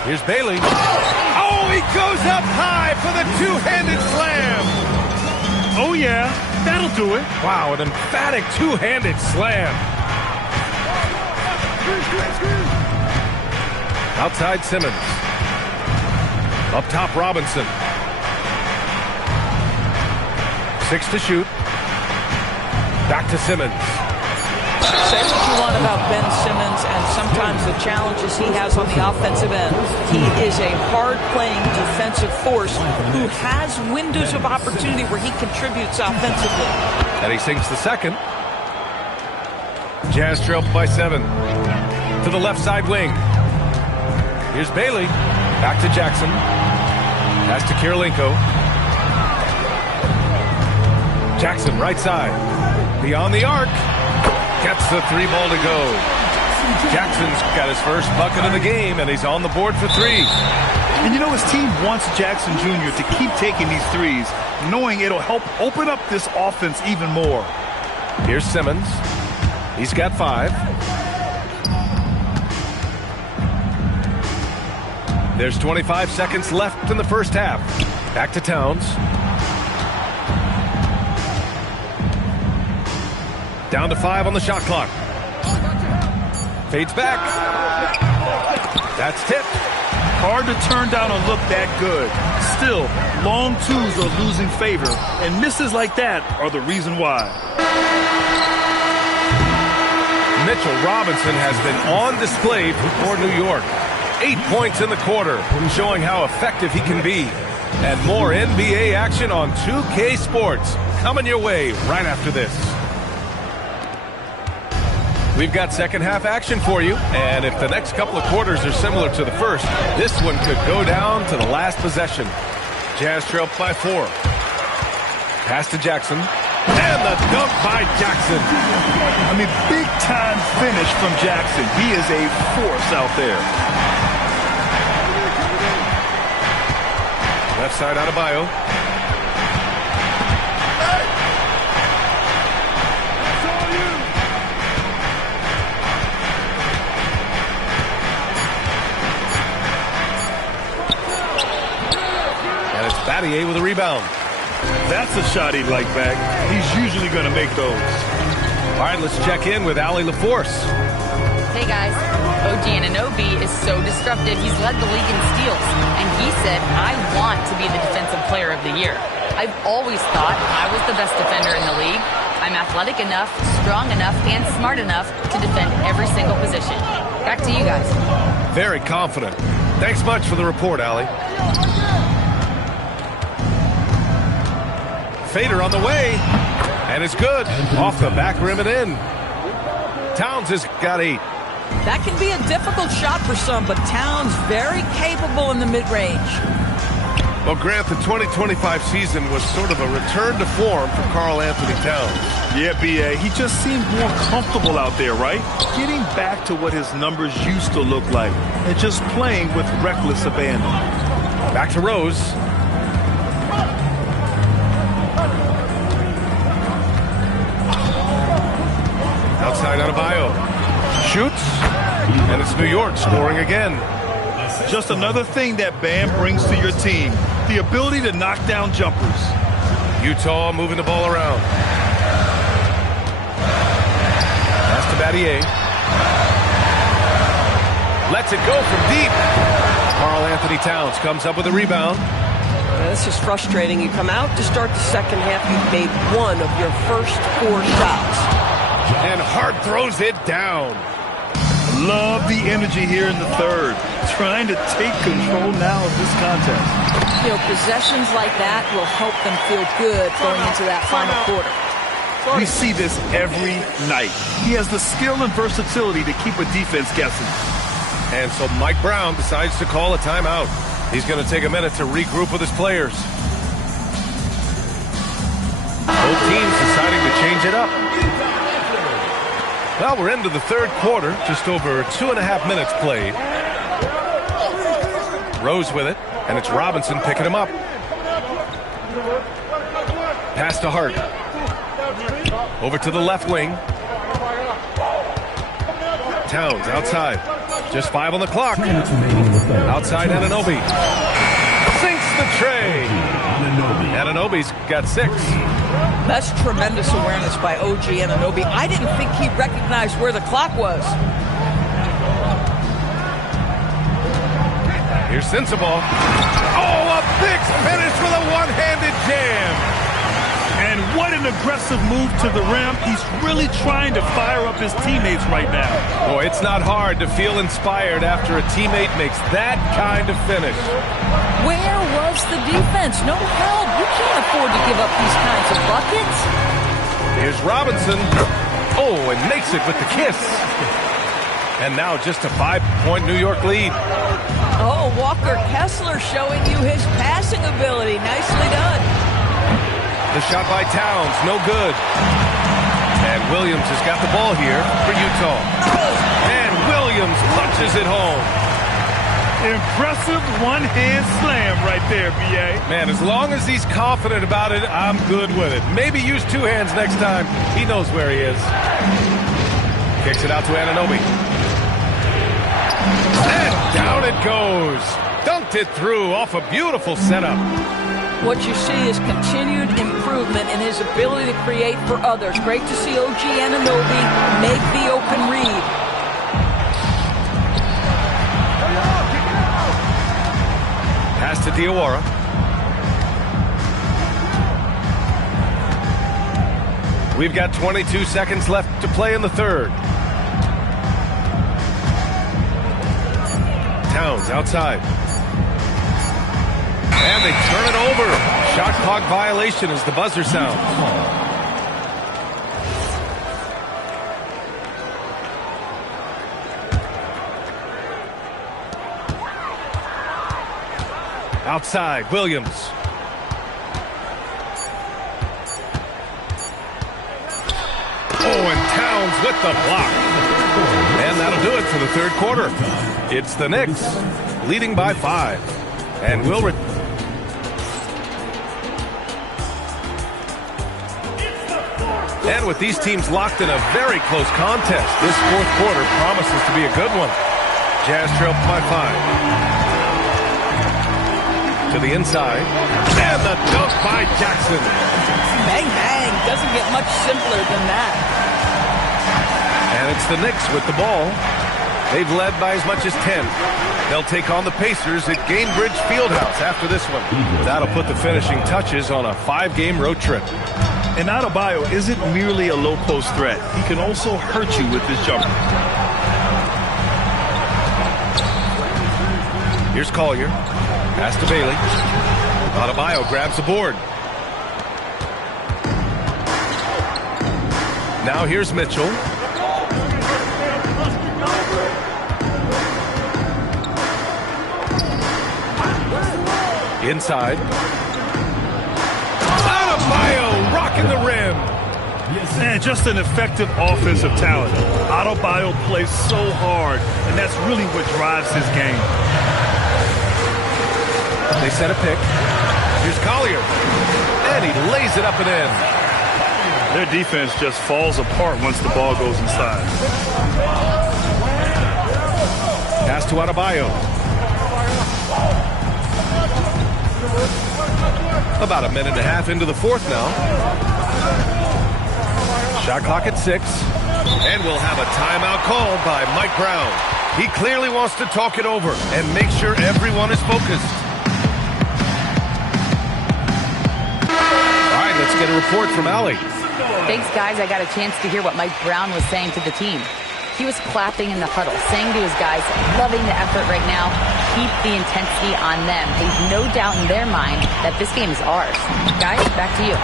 Here's Bailey. Oh, he goes up high for the two-handed slam. Oh, yeah, that'll do it. Wow, an emphatic two-handed slam. Outside Simmons. Up top Robinson. 6 to shoot. Back to Simmons. Say what you want about Ben Simmons and sometimes the challenges he has on the offensive end. He is a hard-playing defensive force who has windows of opportunity where he contributes offensively. And he sinks the second. Jazz trailed by 7. To the left side wing. Here's Bailey. Back to Jackson. Pass to Kirilenko. Jackson right side. Beyond the arc. Gets the 3-ball to go. Jackson's got his first bucket of the game, and he's on the board for 3. And you know his team wants Jackson Jr. to keep taking these threes, knowing it'll help open up this offense even more. Here's Simmons. He's got 5. There's 25 seconds left in the first half. Back to Towns. Down to 5 on the shot clock. Fades back. That's tipped. Hard to turn down a look that good. Still, long twos are losing favor, and misses like that are the reason why. Mitchell Robinson has been on display for New York. 8 points in the quarter, showing how effective he can be. And more NBA action on 2K Sports coming your way right after this. We've got second half action for you, and if the next couple of quarters are similar to the first, this one could go down to the last possession. Jazz trail by 4. Pass to Jackson, and the dunk by Jackson. I mean, big time finish from Jackson. He is a force out there. Left side Adebayo. Battier with a rebound. That's a shot he'd like back. He's usually going to make those. All right, let's check in with Allie LaForce. Hey, guys. OG Anunoby is so disruptive. He's led the league in steals. And he said, I want to be the defensive player of the year. I've always thought I was the best defender in the league. I'm athletic enough, strong enough, and smart enough to defend every single position. Back to you guys. Very confident. Thanks much for the report, Allie. Fader on the way, and it's good. Off the back rim and in. Towns has got 8. That can be a difficult shot for some, but Towns very capable in the mid-range. Well, Grant, the 2025 season was sort of a return to form for Karl Anthony Towns. Yeah, B.A., he just seemed more comfortable out there, right? Getting back to what his numbers used to look like, and just playing with reckless abandon. Back to Rose. Outside Adebayo. shoots, and it's New York scoring again. Just another thing that Bam brings to your team, the ability to knock down jumpers. Utah moving the ball around. Pass to Battier. Lets it go from deep. Karl Anthony Towns comes up with a rebound. This is frustrating. You come out to start the second half, you've made one of your first 4 shots. And Hart throws it down. Love the energy here in the third. Trying to take control now of this contest. You know, possessions like that will help them feel good going into that final quarter. We see this every night. He has the skill and versatility to keep a defense guessing. And so Mike Brown decides to call a timeout. He's going to take a minute to regroup with his players. Both teams deciding to change it up. Well, we're into the third quarter, just over 2.5 minutes played. Rose with it, and it's Robinson picking him up. Pass to Hart. Over to the left wing. Towns outside. Just 5 on the clock. Outside Anunoby. Sinks the tray. Anunoby's got 6. That's tremendous awareness by OG Anunoby. I didn't think he recognized where the clock was. Here's Sensabaugh. Oh, a big finish with a one-handed jam. And what an aggressive move to the rim. He's really trying to fire up his teammates right now. Boy, it's not hard to feel inspired after a teammate makes that kind of finish. Where was the defense? No help. You can't afford to give up these kinds of buckets. Here's Robinson. Oh, and makes it with the kiss. And now just a 5-point New York lead. Oh, Walker Kessler showing you his passing ability. Nicely done. The shot by Towns, no good. And Williams has got the ball here for Utah. And Williams punches it home. Impressive one-hand slam right there, B.A. Man, as long as he's confident about it, I'm good with it. Maybe use 2 hands next time. He knows where he is. Kicks it out to Anunoby. And down it goes. Dunked it through off a beautiful setup. What you see is continued improvement in his ability to create for others. Great to see OG Anunoby make the open read. Pass to Diawara. We've got 22 seconds left to play in the third. Towns outside. And they turn it over. Shot clock violation as the buzzer sounds. Outside, Williams. Oh, and Towns with the block. And that'll do it for the third quarter. It's the Knicks leading by 5. And we'll And with these teams locked in a very close contest, this fourth quarter promises to be a good one. Jazz trail by 5. To the inside. And the dunk by Jackson. Bang, bang. Doesn't get much simpler than that. And it's the Knicks with the ball. They've led by as much as 10. They'll take on the Pacers at Gainbridge Fieldhouse after this one. That'll put the finishing touches on a 5-game road trip. And Adebayo isn't merely a low-post threat. He can also hurt you with his jumper. Here's Collier. Pass to Bailey. Adebayo grabs the board. Now here's Mitchell. Inside. Adebayo rocking the rim. Man, just an effective offensive talent. Adebayo plays so hard, and that's really what drives his game. They set a pick. Here's Collier. And he lays it up and in. Their defense just falls apart once the ball goes inside. Pass to Adebayo. About a minute and a half into the fourth now. Shot clock at 6. And we'll have a timeout called by Mike Brown. He clearly wants to talk it over and make sure everyone is focused. All right, let's get a report from Allie. Thanks, guys. I got a chance to hear what Mike Brown was saying to the team. He was clapping in the huddle, saying to his guys, loving the effort right now, keep the intensity on them. They've no doubt in their mind that this game is ours. Guys, back to you.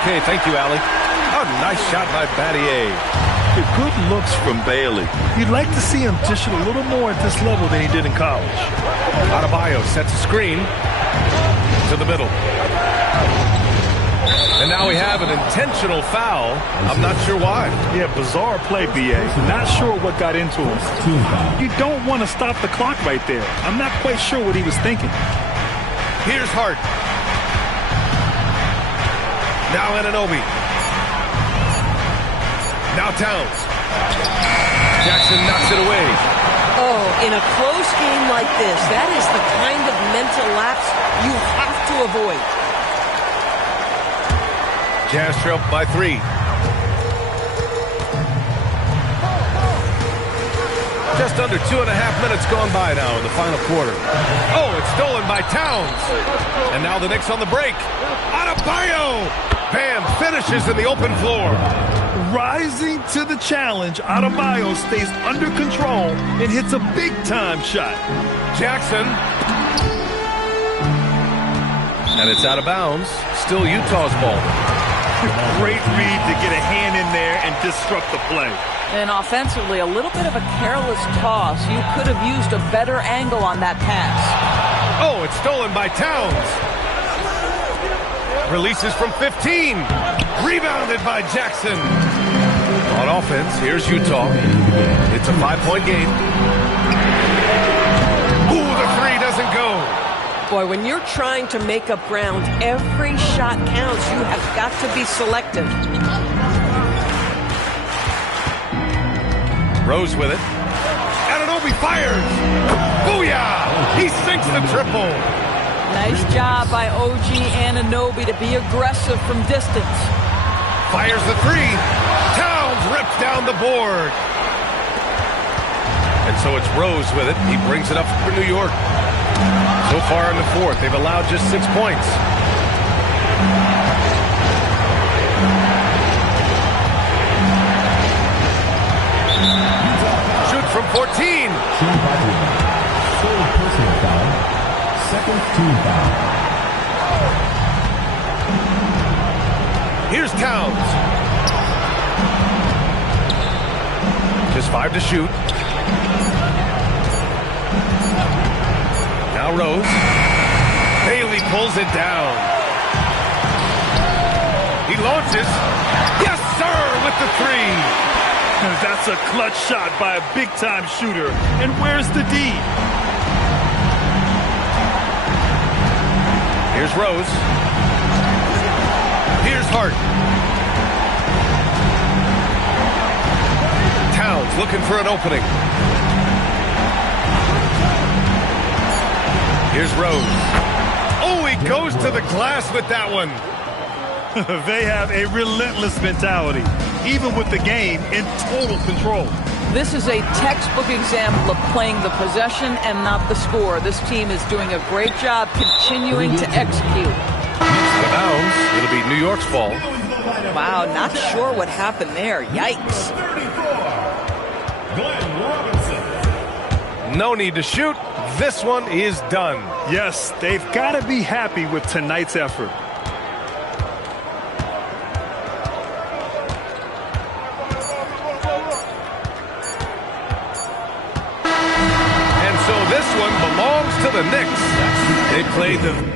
Okay, thank you, Allie. A nice shot by Battier. Good looks from Bailey. You'd like to see him dish it a little more at this level than he did in college. Adebayo sets a screen to the middle. And now we have an intentional foul. I'm not sure why. Yeah, bizarre play, B.A. Not sure what got into him. You don't want to stop the clock right there. I'm not quite sure what he was thinking. Here's Hart. Now Anunoby. Now Towns. Jackson knocks it away. Oh, in a close game like this, that is the kind of mental lapse you have to avoid. Jazz trail by 3. Just under 2.5 minutes gone by now in the final quarter. Oh, it's stolen by Towns. And now the Knicks on the break. Adebayo! Bam! Finishes in the open floor. Rising to the challenge, Adebayo stays under control and hits a big-time shot. Jackson. And it's out of bounds. Still Utah's ball. Great read to get a hand in there and disrupt the play. And offensively, a little bit of a careless toss. You could have used a better angle on that pass. Oh, it's stolen by Towns. Releases from 15. Rebounded by Jackson. On offense, here's Utah. It's a 5-point game. Ooh, the 3 doesn't go. Boy, when you're trying to make up ground, every shot counts. You have got to be selective. Rose with it. Anunoby fires. Booyah! He sinks the triple. Nice job by OG Anunoby to be aggressive from distance. Fires the 3. Towns rips down the board. And so it's Rose with it. He brings it up for New York. So far in the fourth, they've allowed just 6 points. Shoot from 14. Personal foul. Second team foul. Here's Towns. Just 5 to shoot. Now Rose. Bailey pulls it down. He launches. Yes, sir, with the 3. That's a clutch shot by a big-time shooter. And where's the D? Here's Rose. Here's Hart. Towns looking for an opening. Here's Rose. Oh, he goes to the glass with that one. They have a relentless mentality, even with the game in total control. This is a textbook example of playing the possession and not the score. This team is doing a great job continuing to execute. Out of bounds. It'll be New York's ball. Wow, not sure what happened there. Yikes. No need to shoot. This one is done. Yes, they've got to be happy with tonight's effort. And so this one belongs to the Knicks. They played the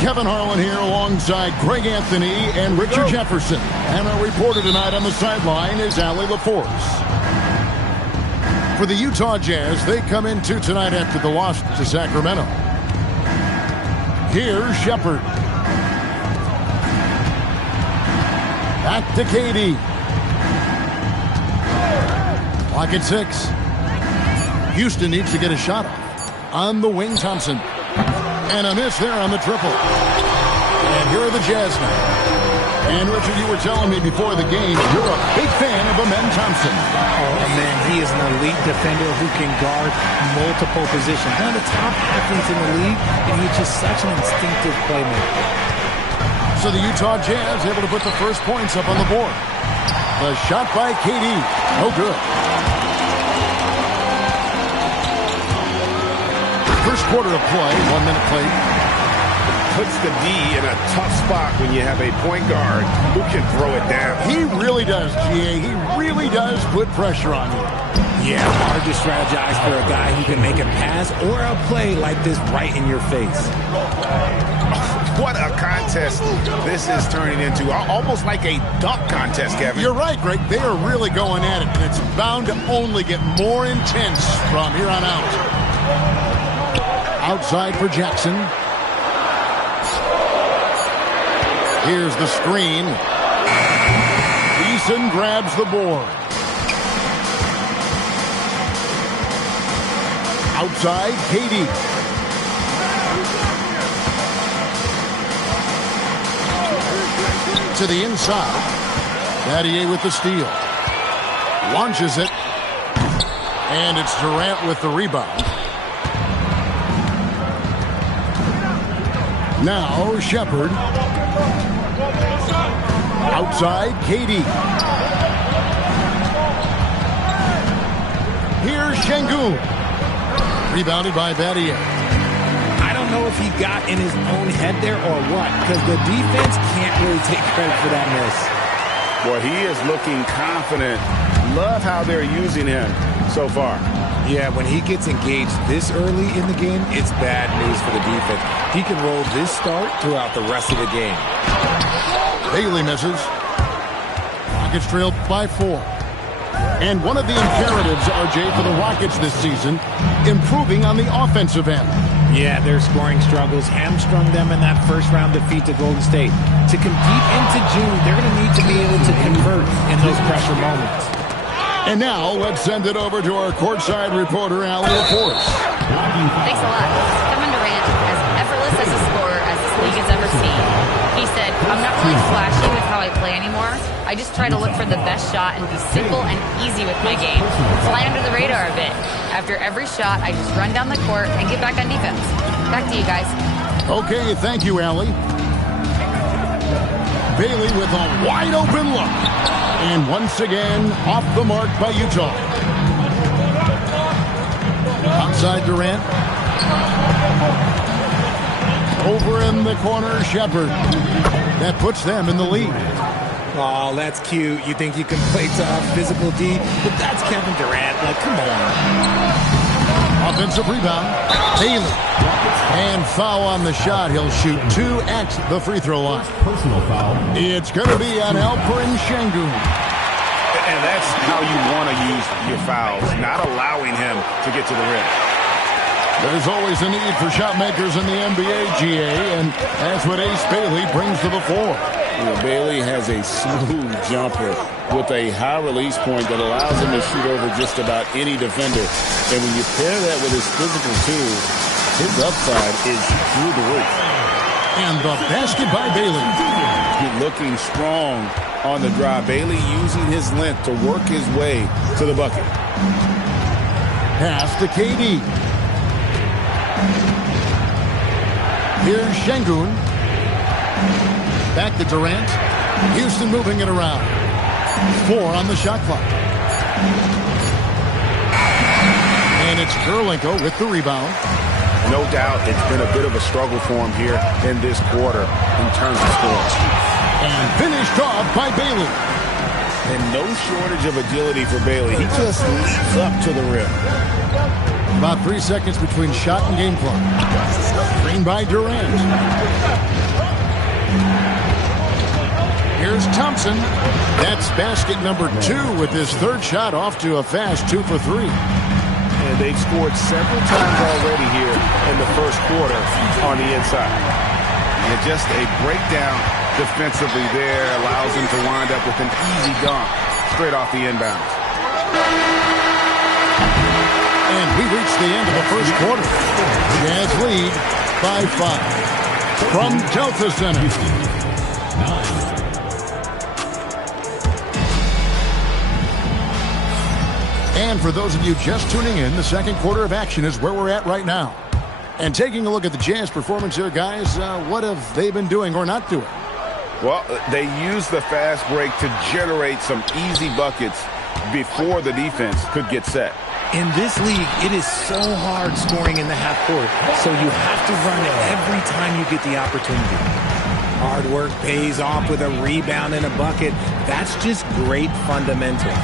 Kevin Harlan here alongside Greg Anthony and Richard Jefferson. And our reporter tonight on the sideline is Allie LaForce. For the Utah Jazz, they come into tonight after the loss to Sacramento. Here's Shepherd. Back to KD. Clock at 6. Houston needs to get a shot off. On the wing, Thompson. And a miss there on the triple. And here are the Jazz now. And Richard, you were telling me before the game, you're a big fan of Amen Thompson. Oh, man, he is an elite defender who can guard multiple positions. One of the top athletes in the league, and he's just such an instinctive playmaker. So the Utah Jazz able to put the first points up on the board. The shot by KD. No good. First quarter of play, 1 minute played. Puts the D in a tough spot when you have a point guard who can throw it down. He really does, GA. He really does put pressure on you. Yeah, hard to strategize for a guy who can make a pass or a play like this right in your face. What a contest this is turning into. Almost like a dunk contest, Kevin. You're right, Greg. They are really going at it, and it's bound to only get more intense from here on out. Outside for Jackson. Here's the screen. Eason grabs the board. Outside, KD. To the inside. Battier with the steal. Launches it. And it's Durant with the rebound. Now Shepherd. Outside, KD. Here's Şengün. Rebounded by Battier. I don't know if he got in his own head there or what, because the defense can't really take credit for that miss. Boy, he is looking confident. Love how they're using him so far. Yeah, when he gets engaged this early in the game, it's bad news for the defense. He can roll this start throughout the rest of the game. Bailey misses. Rockets trailed by 4. And one of the imperatives, RJ, for the Rockets this season, improving on the offensive end. Yeah, their scoring struggles hamstrung them in that first-round defeat to Golden State. To compete into June, they're going to need to be able to convert in those pressure moments. And now, let's send it over to our courtside reporter, Allie LaForce. Thanks a lot. Kevin Durant, as effortless as a scorer as this league has ever seen. He said, I'm not really flashy with how I play anymore. I just try to look for the best shot and be simple and easy with my game. Fly under the radar a bit. After every shot, I just run down the court and get back on defense. Back to you guys. Okay, thank you, Allie. Bailey with a wide open look. And once again, off the mark by Utah. Outside Durant. Over in the corner, Shepherd. That puts them in the lead. Oh, that's cute. You think you can play tough, physical D, but that's Kevin Durant. Like, come on. Offensive rebound. Bailey. And foul on the shot. He'll shoot 2 at the free throw line. Personal foul. It's going to be on Alperen Şengün. And that's how you want to use your fouls, not allowing him to get to the rim. There's always a need for shot makers in the NBA, GA, and that's what Ace Bailey brings to the floor. Bailey has a smooth jumper with a high release point that allows him to shoot over just about any defender. And when you pair that with his physical tools, his upside is through the roof. And the basket by Bailey. He's looking strong on the drive. Bailey using his length to work his way to the bucket. Pass to KD. Here's Şengün. Back to Durant. Houston moving it around. 4 on the shot clock. And it's Kurylenko with the rebound. No doubt it's been a bit of a struggle for him here in this quarter in terms of scoring. And finished off by Bailey. And no shortage of agility for Bailey. He just leaps up to the rim. About 3 seconds between shot and game clock. Screen by Durant. Here's Thompson. That's basket number 2 with his third shot off to a fast 2 for 3. And they've scored several times already here in the first quarter on the inside. And just a breakdown defensively there allows him to wind up with an easy dunk straight off the inbounds. And we reach the end of the first quarter. Jazz lead by 5 from Delta Center. And for those of you just tuning in, the second quarter of action is where we're at right now. And taking a look at the Jazz performance here, guys, what have they been doing or not doing? Well, they used the fast break to generate some easy buckets before the defense could get set. In this league, it is so hard scoring in the half court, so you have to run it every time you get the opportunity. Hard work pays off with a rebound and a bucket. That's just great fundamentals.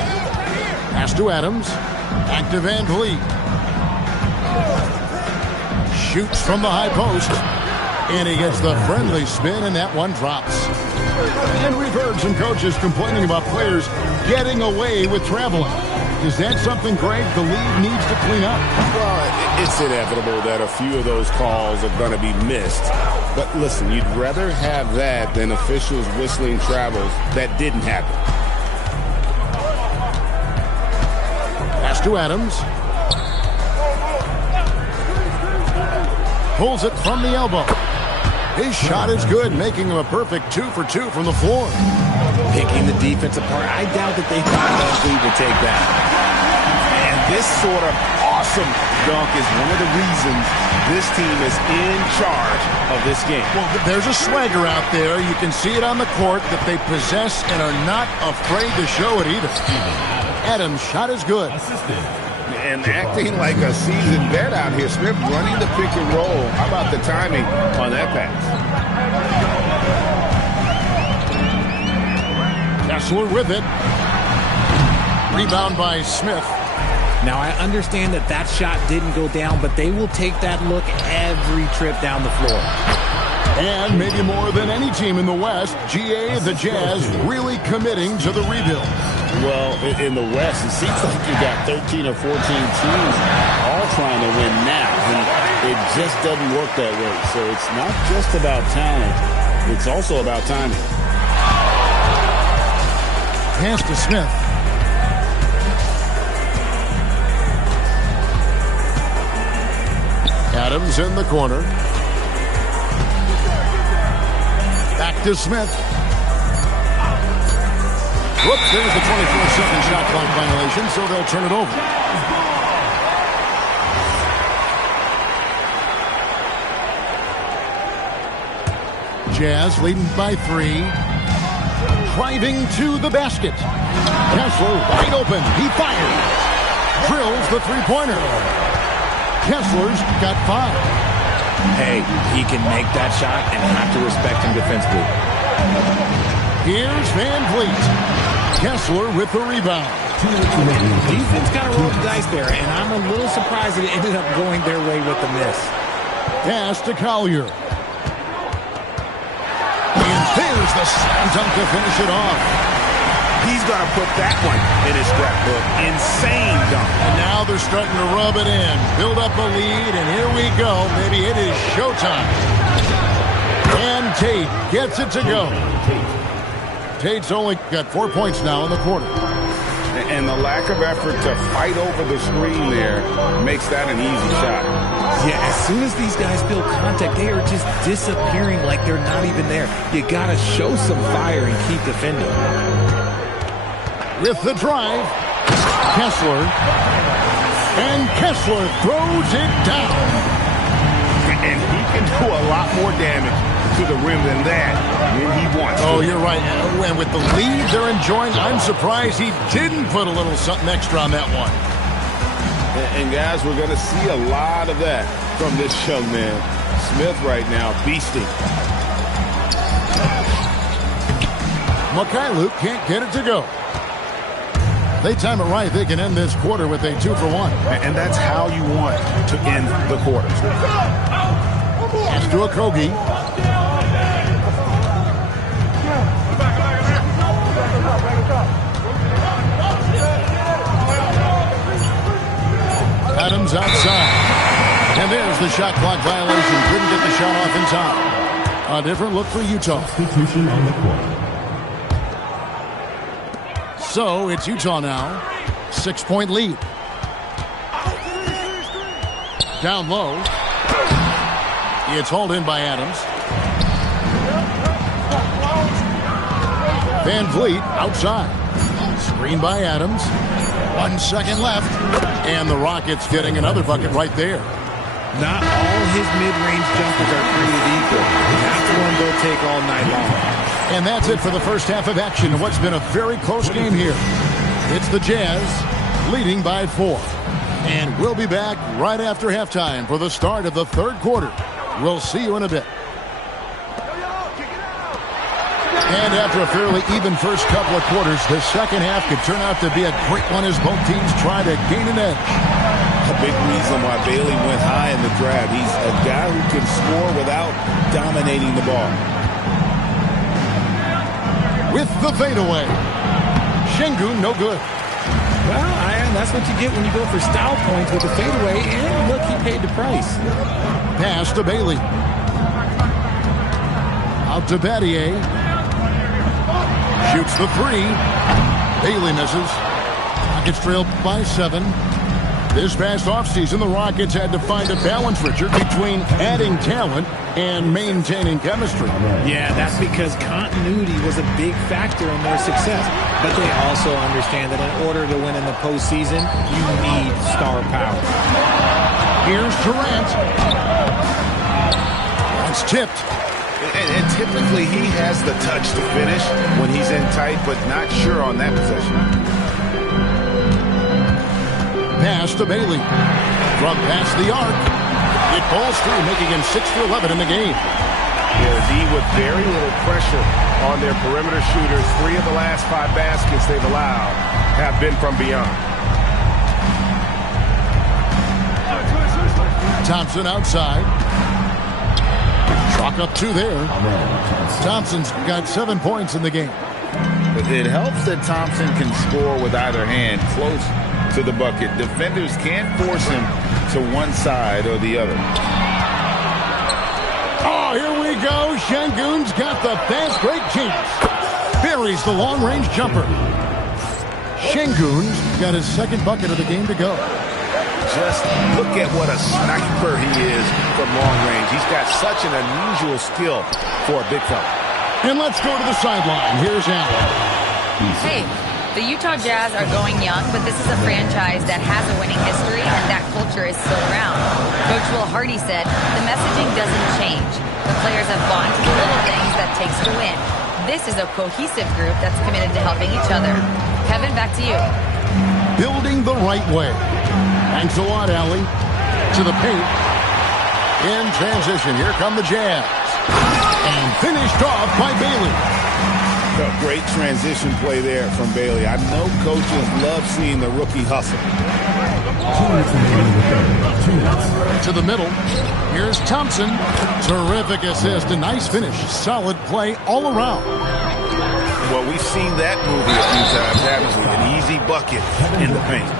Pass to Adams. Back to Van Vliet. Shoots from the high post. And he gets the friendly spin, and that one drops. And we've heard some coaches complaining about players getting away with traveling. Is that something, Greg, the league needs to clean up? Well, it's inevitable that a few of those calls are going to be missed. But listen, you'd rather have that than officials whistling travels that didn't happen. Pass to Adams. Pulls it from the elbow. His shot is good, making him a perfect 2 for 2 from the floor. Picking the defense apart. I doubt that they thought Van Vliet would take that. And this sort of awesome dunk is one of the reasons this team is in charge of this game. Well, there's a swagger out there. You can see it on the court that they possess and are not afraid to show it either. Adams' shot is good. And acting like a seasoned vet out here, Smith running the pick and roll. How about the timing on that pass? Kessler with it. Rebound by Smith. Now, I understand that that shot didn't go down, but they will take that look every trip down the floor. And maybe more than any team in the West, GA, the Jazz, really committing to the rebuild. Well, in the West, it seems like you got 13 or 14 teams all trying to win now. And it just doesn't work that way. So it's not just about talent. It's also about timing. Pass to Smith. Adams in the corner. Back to Smith. Whoops, there's the 24-second shot clock violation, so they'll turn it over. Jazz leading by 3. Driving to the basket. Kessler wide open. He fires. Drills the three-pointer. Kessler's got 5. Hey, he can make that shot and have to respect him defensively. Here's Van Vliet. Kessler with the rebound. Defense got to roll the dice there, and I'm a little surprised that it ended up going their way with the miss. Pass to Collier. And there's the slam dunk to finish it off. He's going to put that one in his scrapbook. Insane dunk. And now they're starting to rub it in. Build up a lead, and here we go. Maybe it is showtime. And Tate gets it to go. Tate's only got 4 points now in the quarter. And the lack of effort to fight over the screen there makes that an easy shot. Yeah, as soon as these guys feel contact, they are just disappearing like they're not even there. You got to show some fire and keep defending. With the drive, Kessler. And Kessler throws it down. And he can do a lot more damage to the rim than that when he wants to. Oh, you're right. And with the lead they're enjoying, I'm surprised he didn't put a little something extra on that one. And guys, we're going to see a lot of that from this young man. Smith right now, beasting. Mikhailuk can't get it to go. They time it right, they can end this quarter with a 2 for 1. And that's how you want to end the quarter. Pass to Okogie. Adams outside. And there's the shot clock violation. Couldn't get the shot off in time. A different look for Utah. Substitution on the court. So it's Utah now. 6-point lead. Down low. It's hauled in by Adams. Van Vliet outside. Screen by Adams. 1 second left. And the Rockets getting another bucket right there. Not all his mid-range jumpers are created equal. That's one they'll take all night long. And that's it for the first half of action in what's been a very close game here. It's the Jazz leading by 4. And we'll be back right after halftime for the start of the third quarter. We'll see you in a bit. And after a fairly even first couple of quarters, the second half could turn out to be a great one as both teams try to gain an edge. A big reason why Bailey went high in the draft. He's a guy who can score without dominating the ball. With the fadeaway. Şengün no good. Well, Ian, that's what you get when you go for style points with the fadeaway. And look, he paid the price. Pass to Bailey. Out to Battier. Shoots the 3. Bailey misses. Rockets trail by 7. This past offseason, the Rockets had to find a balance, Richard, between adding talent and maintaining chemistry. Yeah, that's because continuity was a big factor in their success. But they also understand that in order to win in the postseason, you need star power. Here's Durant. It's tipped. And typically he has the touch to finish when he's in tight, but not sure on that possession. Pass to Bailey. From past the arc. It falls through, making him 6 for 11 in the game. Yeah, the D with very little pressure on their perimeter shooters. 3 of the last 5 baskets they've allowed have been from beyond. Thompson outside. Chalk up 2 there. Thompson's got 7 points in the game. It helps that Thompson can score with either hand close to the bucket. Defenders can't force him to one side or the other. Oh, here we go. Şengün's got the fast break chance. Buries the long-range jumper. Şengün's got his second bucket of the game to go. Just look at what a sniper he is from long range. He's got such an unusual skill for a big fella. And let's go to the sideline. Here's Allen. Hey, the Utah Jazz are going young, but this is a franchise that has a winning history, and that culture is still around. Coach Will Hardy said, the messaging doesn't change. The players have bought into the little things that takes to win. This is a cohesive group that's committed to helping each other. Kevin, back to you. Building the right way. Thanks a lot, Allie. To the paint. In transition, here come the Jazz. And finished off by Bailey. A great transition play there from Bailey. I know coaches love seeing the rookie hustle. 2 minutes. To the middle. Here's Thompson. Terrific assist. A nice finish. Solid play all around. Well, we've seen that movie a few times, haven't we? An easy bucket in the paint.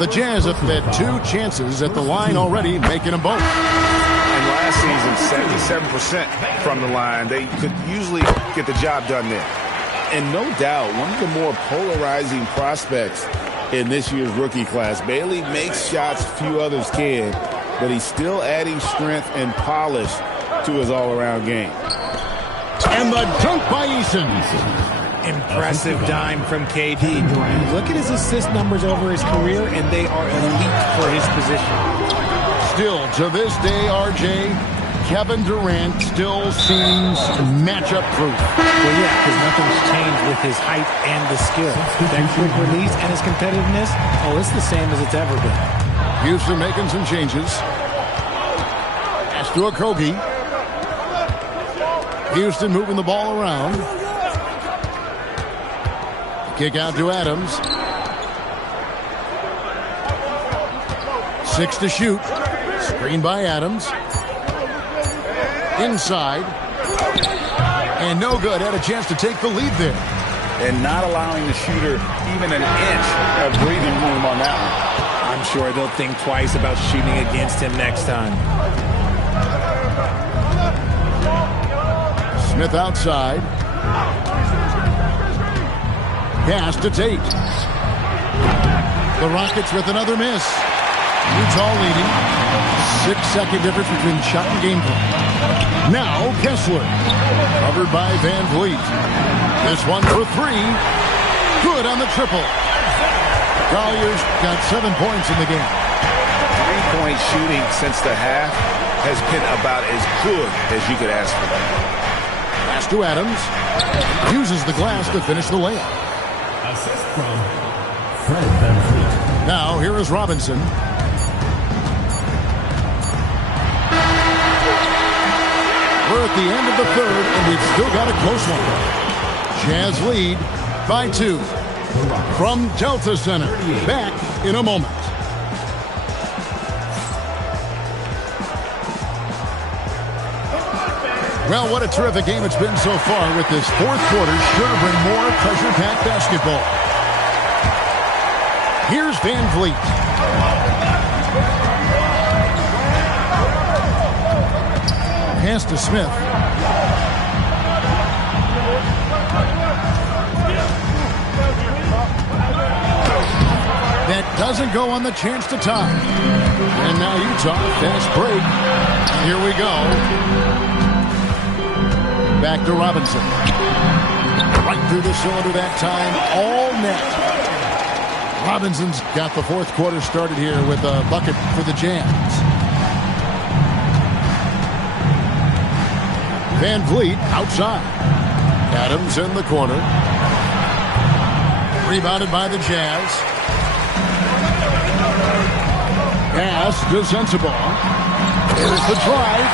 The Jazz have had 2 chances at the line already, making them both. And last season, 77% from the line. They could usually get the job done there. And no doubt, one of the more polarizing prospects in this year's rookie class. Bailey makes shots few others can, but he's still adding strength and polish to his all-around game. And the dunk by Eason. Impressive dime from KD. Look at his assist numbers over his career, and they are elite for his position. Still, to this day, RJ, Kevin Durant still seems matchup-proof. Well, yeah, because nothing's changed with his height and the skill. That quick release and his competitiveness, it's the same as it's ever been. Houston making some changes. Pass to Okogie. Houston moving the ball around. Kick out to Adams. 6 to shoot. Screen by Adams. Inside. And no good. Had a chance to take the lead there. And not allowing the shooter even an inch of breathing room on that one. I'm sure they'll think twice about shooting against him next time. Smith outside. Pass to Tate. The Rockets with another miss. Utah leading. 6-second difference between shot and game clock. Now Kessler. Covered by Van Vliet. This one for three. Good on the triple. Collier's got 7 points in the game. 3-point shooting since the half has been about as good as you could ask for. Pass to Adams. Uses the glass to finish the layup. Assist from Fred VanVleet. Now here is Robinson. We're at the end of the third, and we've still got a close one. Jazz lead by 2. From Delta Center. Back in a moment. Well, what a terrific game it's been so far with this fourth quarter. Sure to bring more pressure-packed basketball. Here's Van Vliet. Pass to Smith. That doesn't go on the chance to tie. And now Utah, fast break. Here we go. Back to Robinson. Right through the cylinder that time. All net. Robinson's got the fourth quarter started here with a bucket for the Jazz. Van Vliet outside. Adams in the corner. Rebounded by the Jazz. Pass to Sensabaugh. Here's the drive.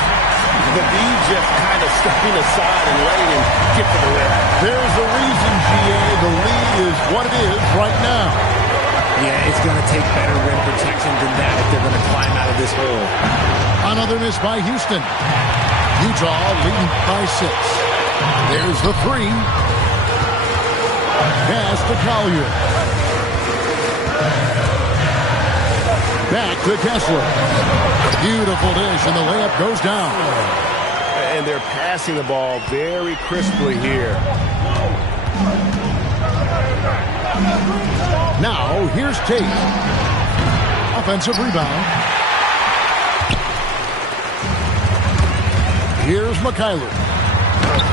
The D just kind of stepping aside and letting him get to the rim. There's a reason, GA. The lead is what it is right now. Yeah, it's going to take better rim protection than that if they're going to climb out of this hole. Another miss by Houston. Utah leading by 6. There's the 3. Pass to Collier. Back to Kessler. Beautiful dish, and the layup goes down. And they're passing the ball very crisply here. Now, here's Tate. Offensive rebound. Here's McKayler.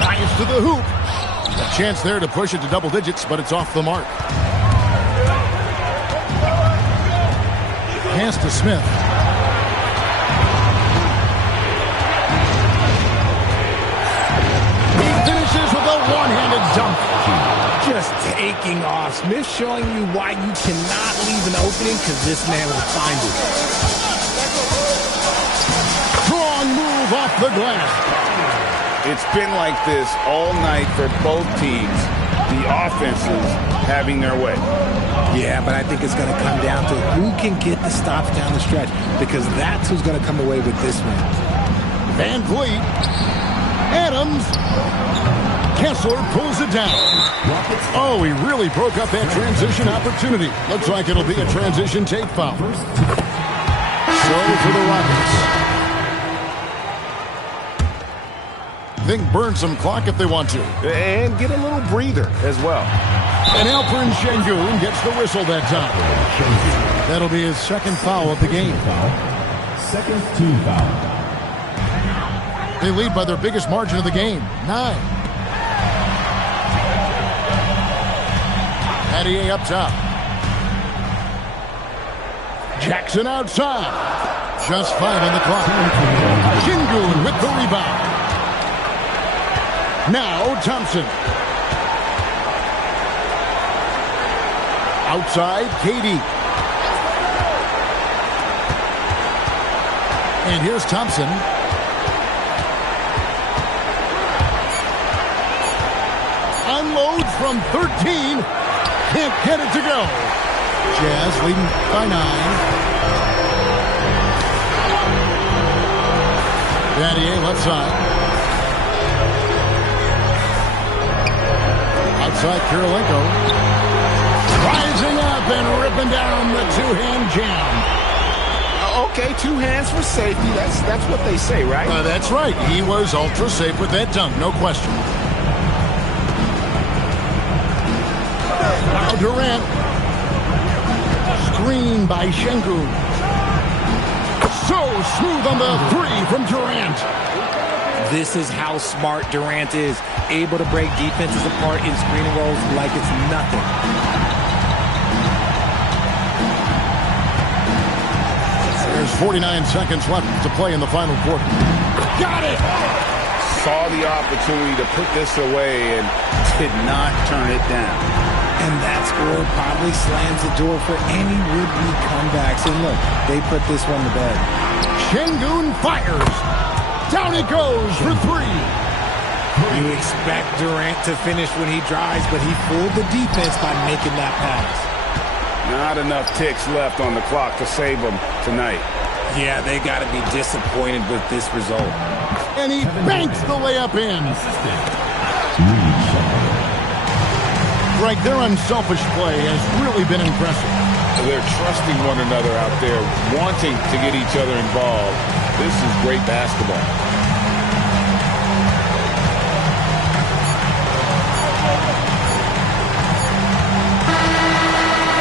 Nice to the hoop. A chance there to push it to double digits, but it's off the mark. Pass to Smith. He finishes with a one-handed dunk. Just taking off. Smith showing you why you cannot leave an opening, because this man will find it. Strong move off the glass. It's been like this all night for both teams. The offenses having their way. Yeah, but I think it's going to come down to who can get the stops down the stretch, because that's who's going to come away with this one. Van Vliet. Adams. Kessler pulls it down. Oh, he really broke up that transition opportunity. Looks like it'll be a transition take foul. So for the Rockets. They can burn some clock if they want to. And get a little breather as well. And Alperen Sengun gets the whistle that time. That'll be his second foul of the game. Second team foul. They lead by their biggest margin of the game, 9. Pattier up top. Jackson outside. Just 5 on the clock. Sengun with the rebound. Now Thompson. Outside, KD. And here's Thompson. Unloads from 13. Can't get it to go. Jazz leading by 9. Pattier left side. Outside Kirilenko. Rising up and ripping down the two-hand jam. Okay, 2 hands for safety. That's what they say, right? That's right. He was ultra safe with that dunk, no question. Now Durant. Screen by Şengün. So smooth on the 3 from Durant. This is how smart Durant is. Able to break defenses apart in screening rolls like it's nothing. There's 49 seconds left to play in the final quarter. Got it! Saw the opportunity to put this away and did not turn it down. And that score probably slams the door for any would-be comebacks. And look, they put this one to bed. Şengün fires. Down it goes for 3. You expect Durant to finish when he drives, but he fooled the defense by making that pass. Not enough ticks left on the clock to save them tonight. Yeah, they got to be disappointed with this result. And he banks the layup in. Greg, their unselfish play has really been impressive. They're trusting one another out there, wanting to get each other involved. This is great basketball.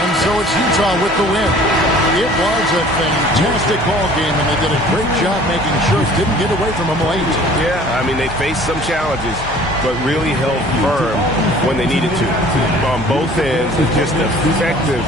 And so it's Utah with the win. It was a fantastic ball game, and they did a great job making sure it didn't get away from them late. Yeah, I mean, they faced some challenges, but really held firm when they needed to. On both ends, just effective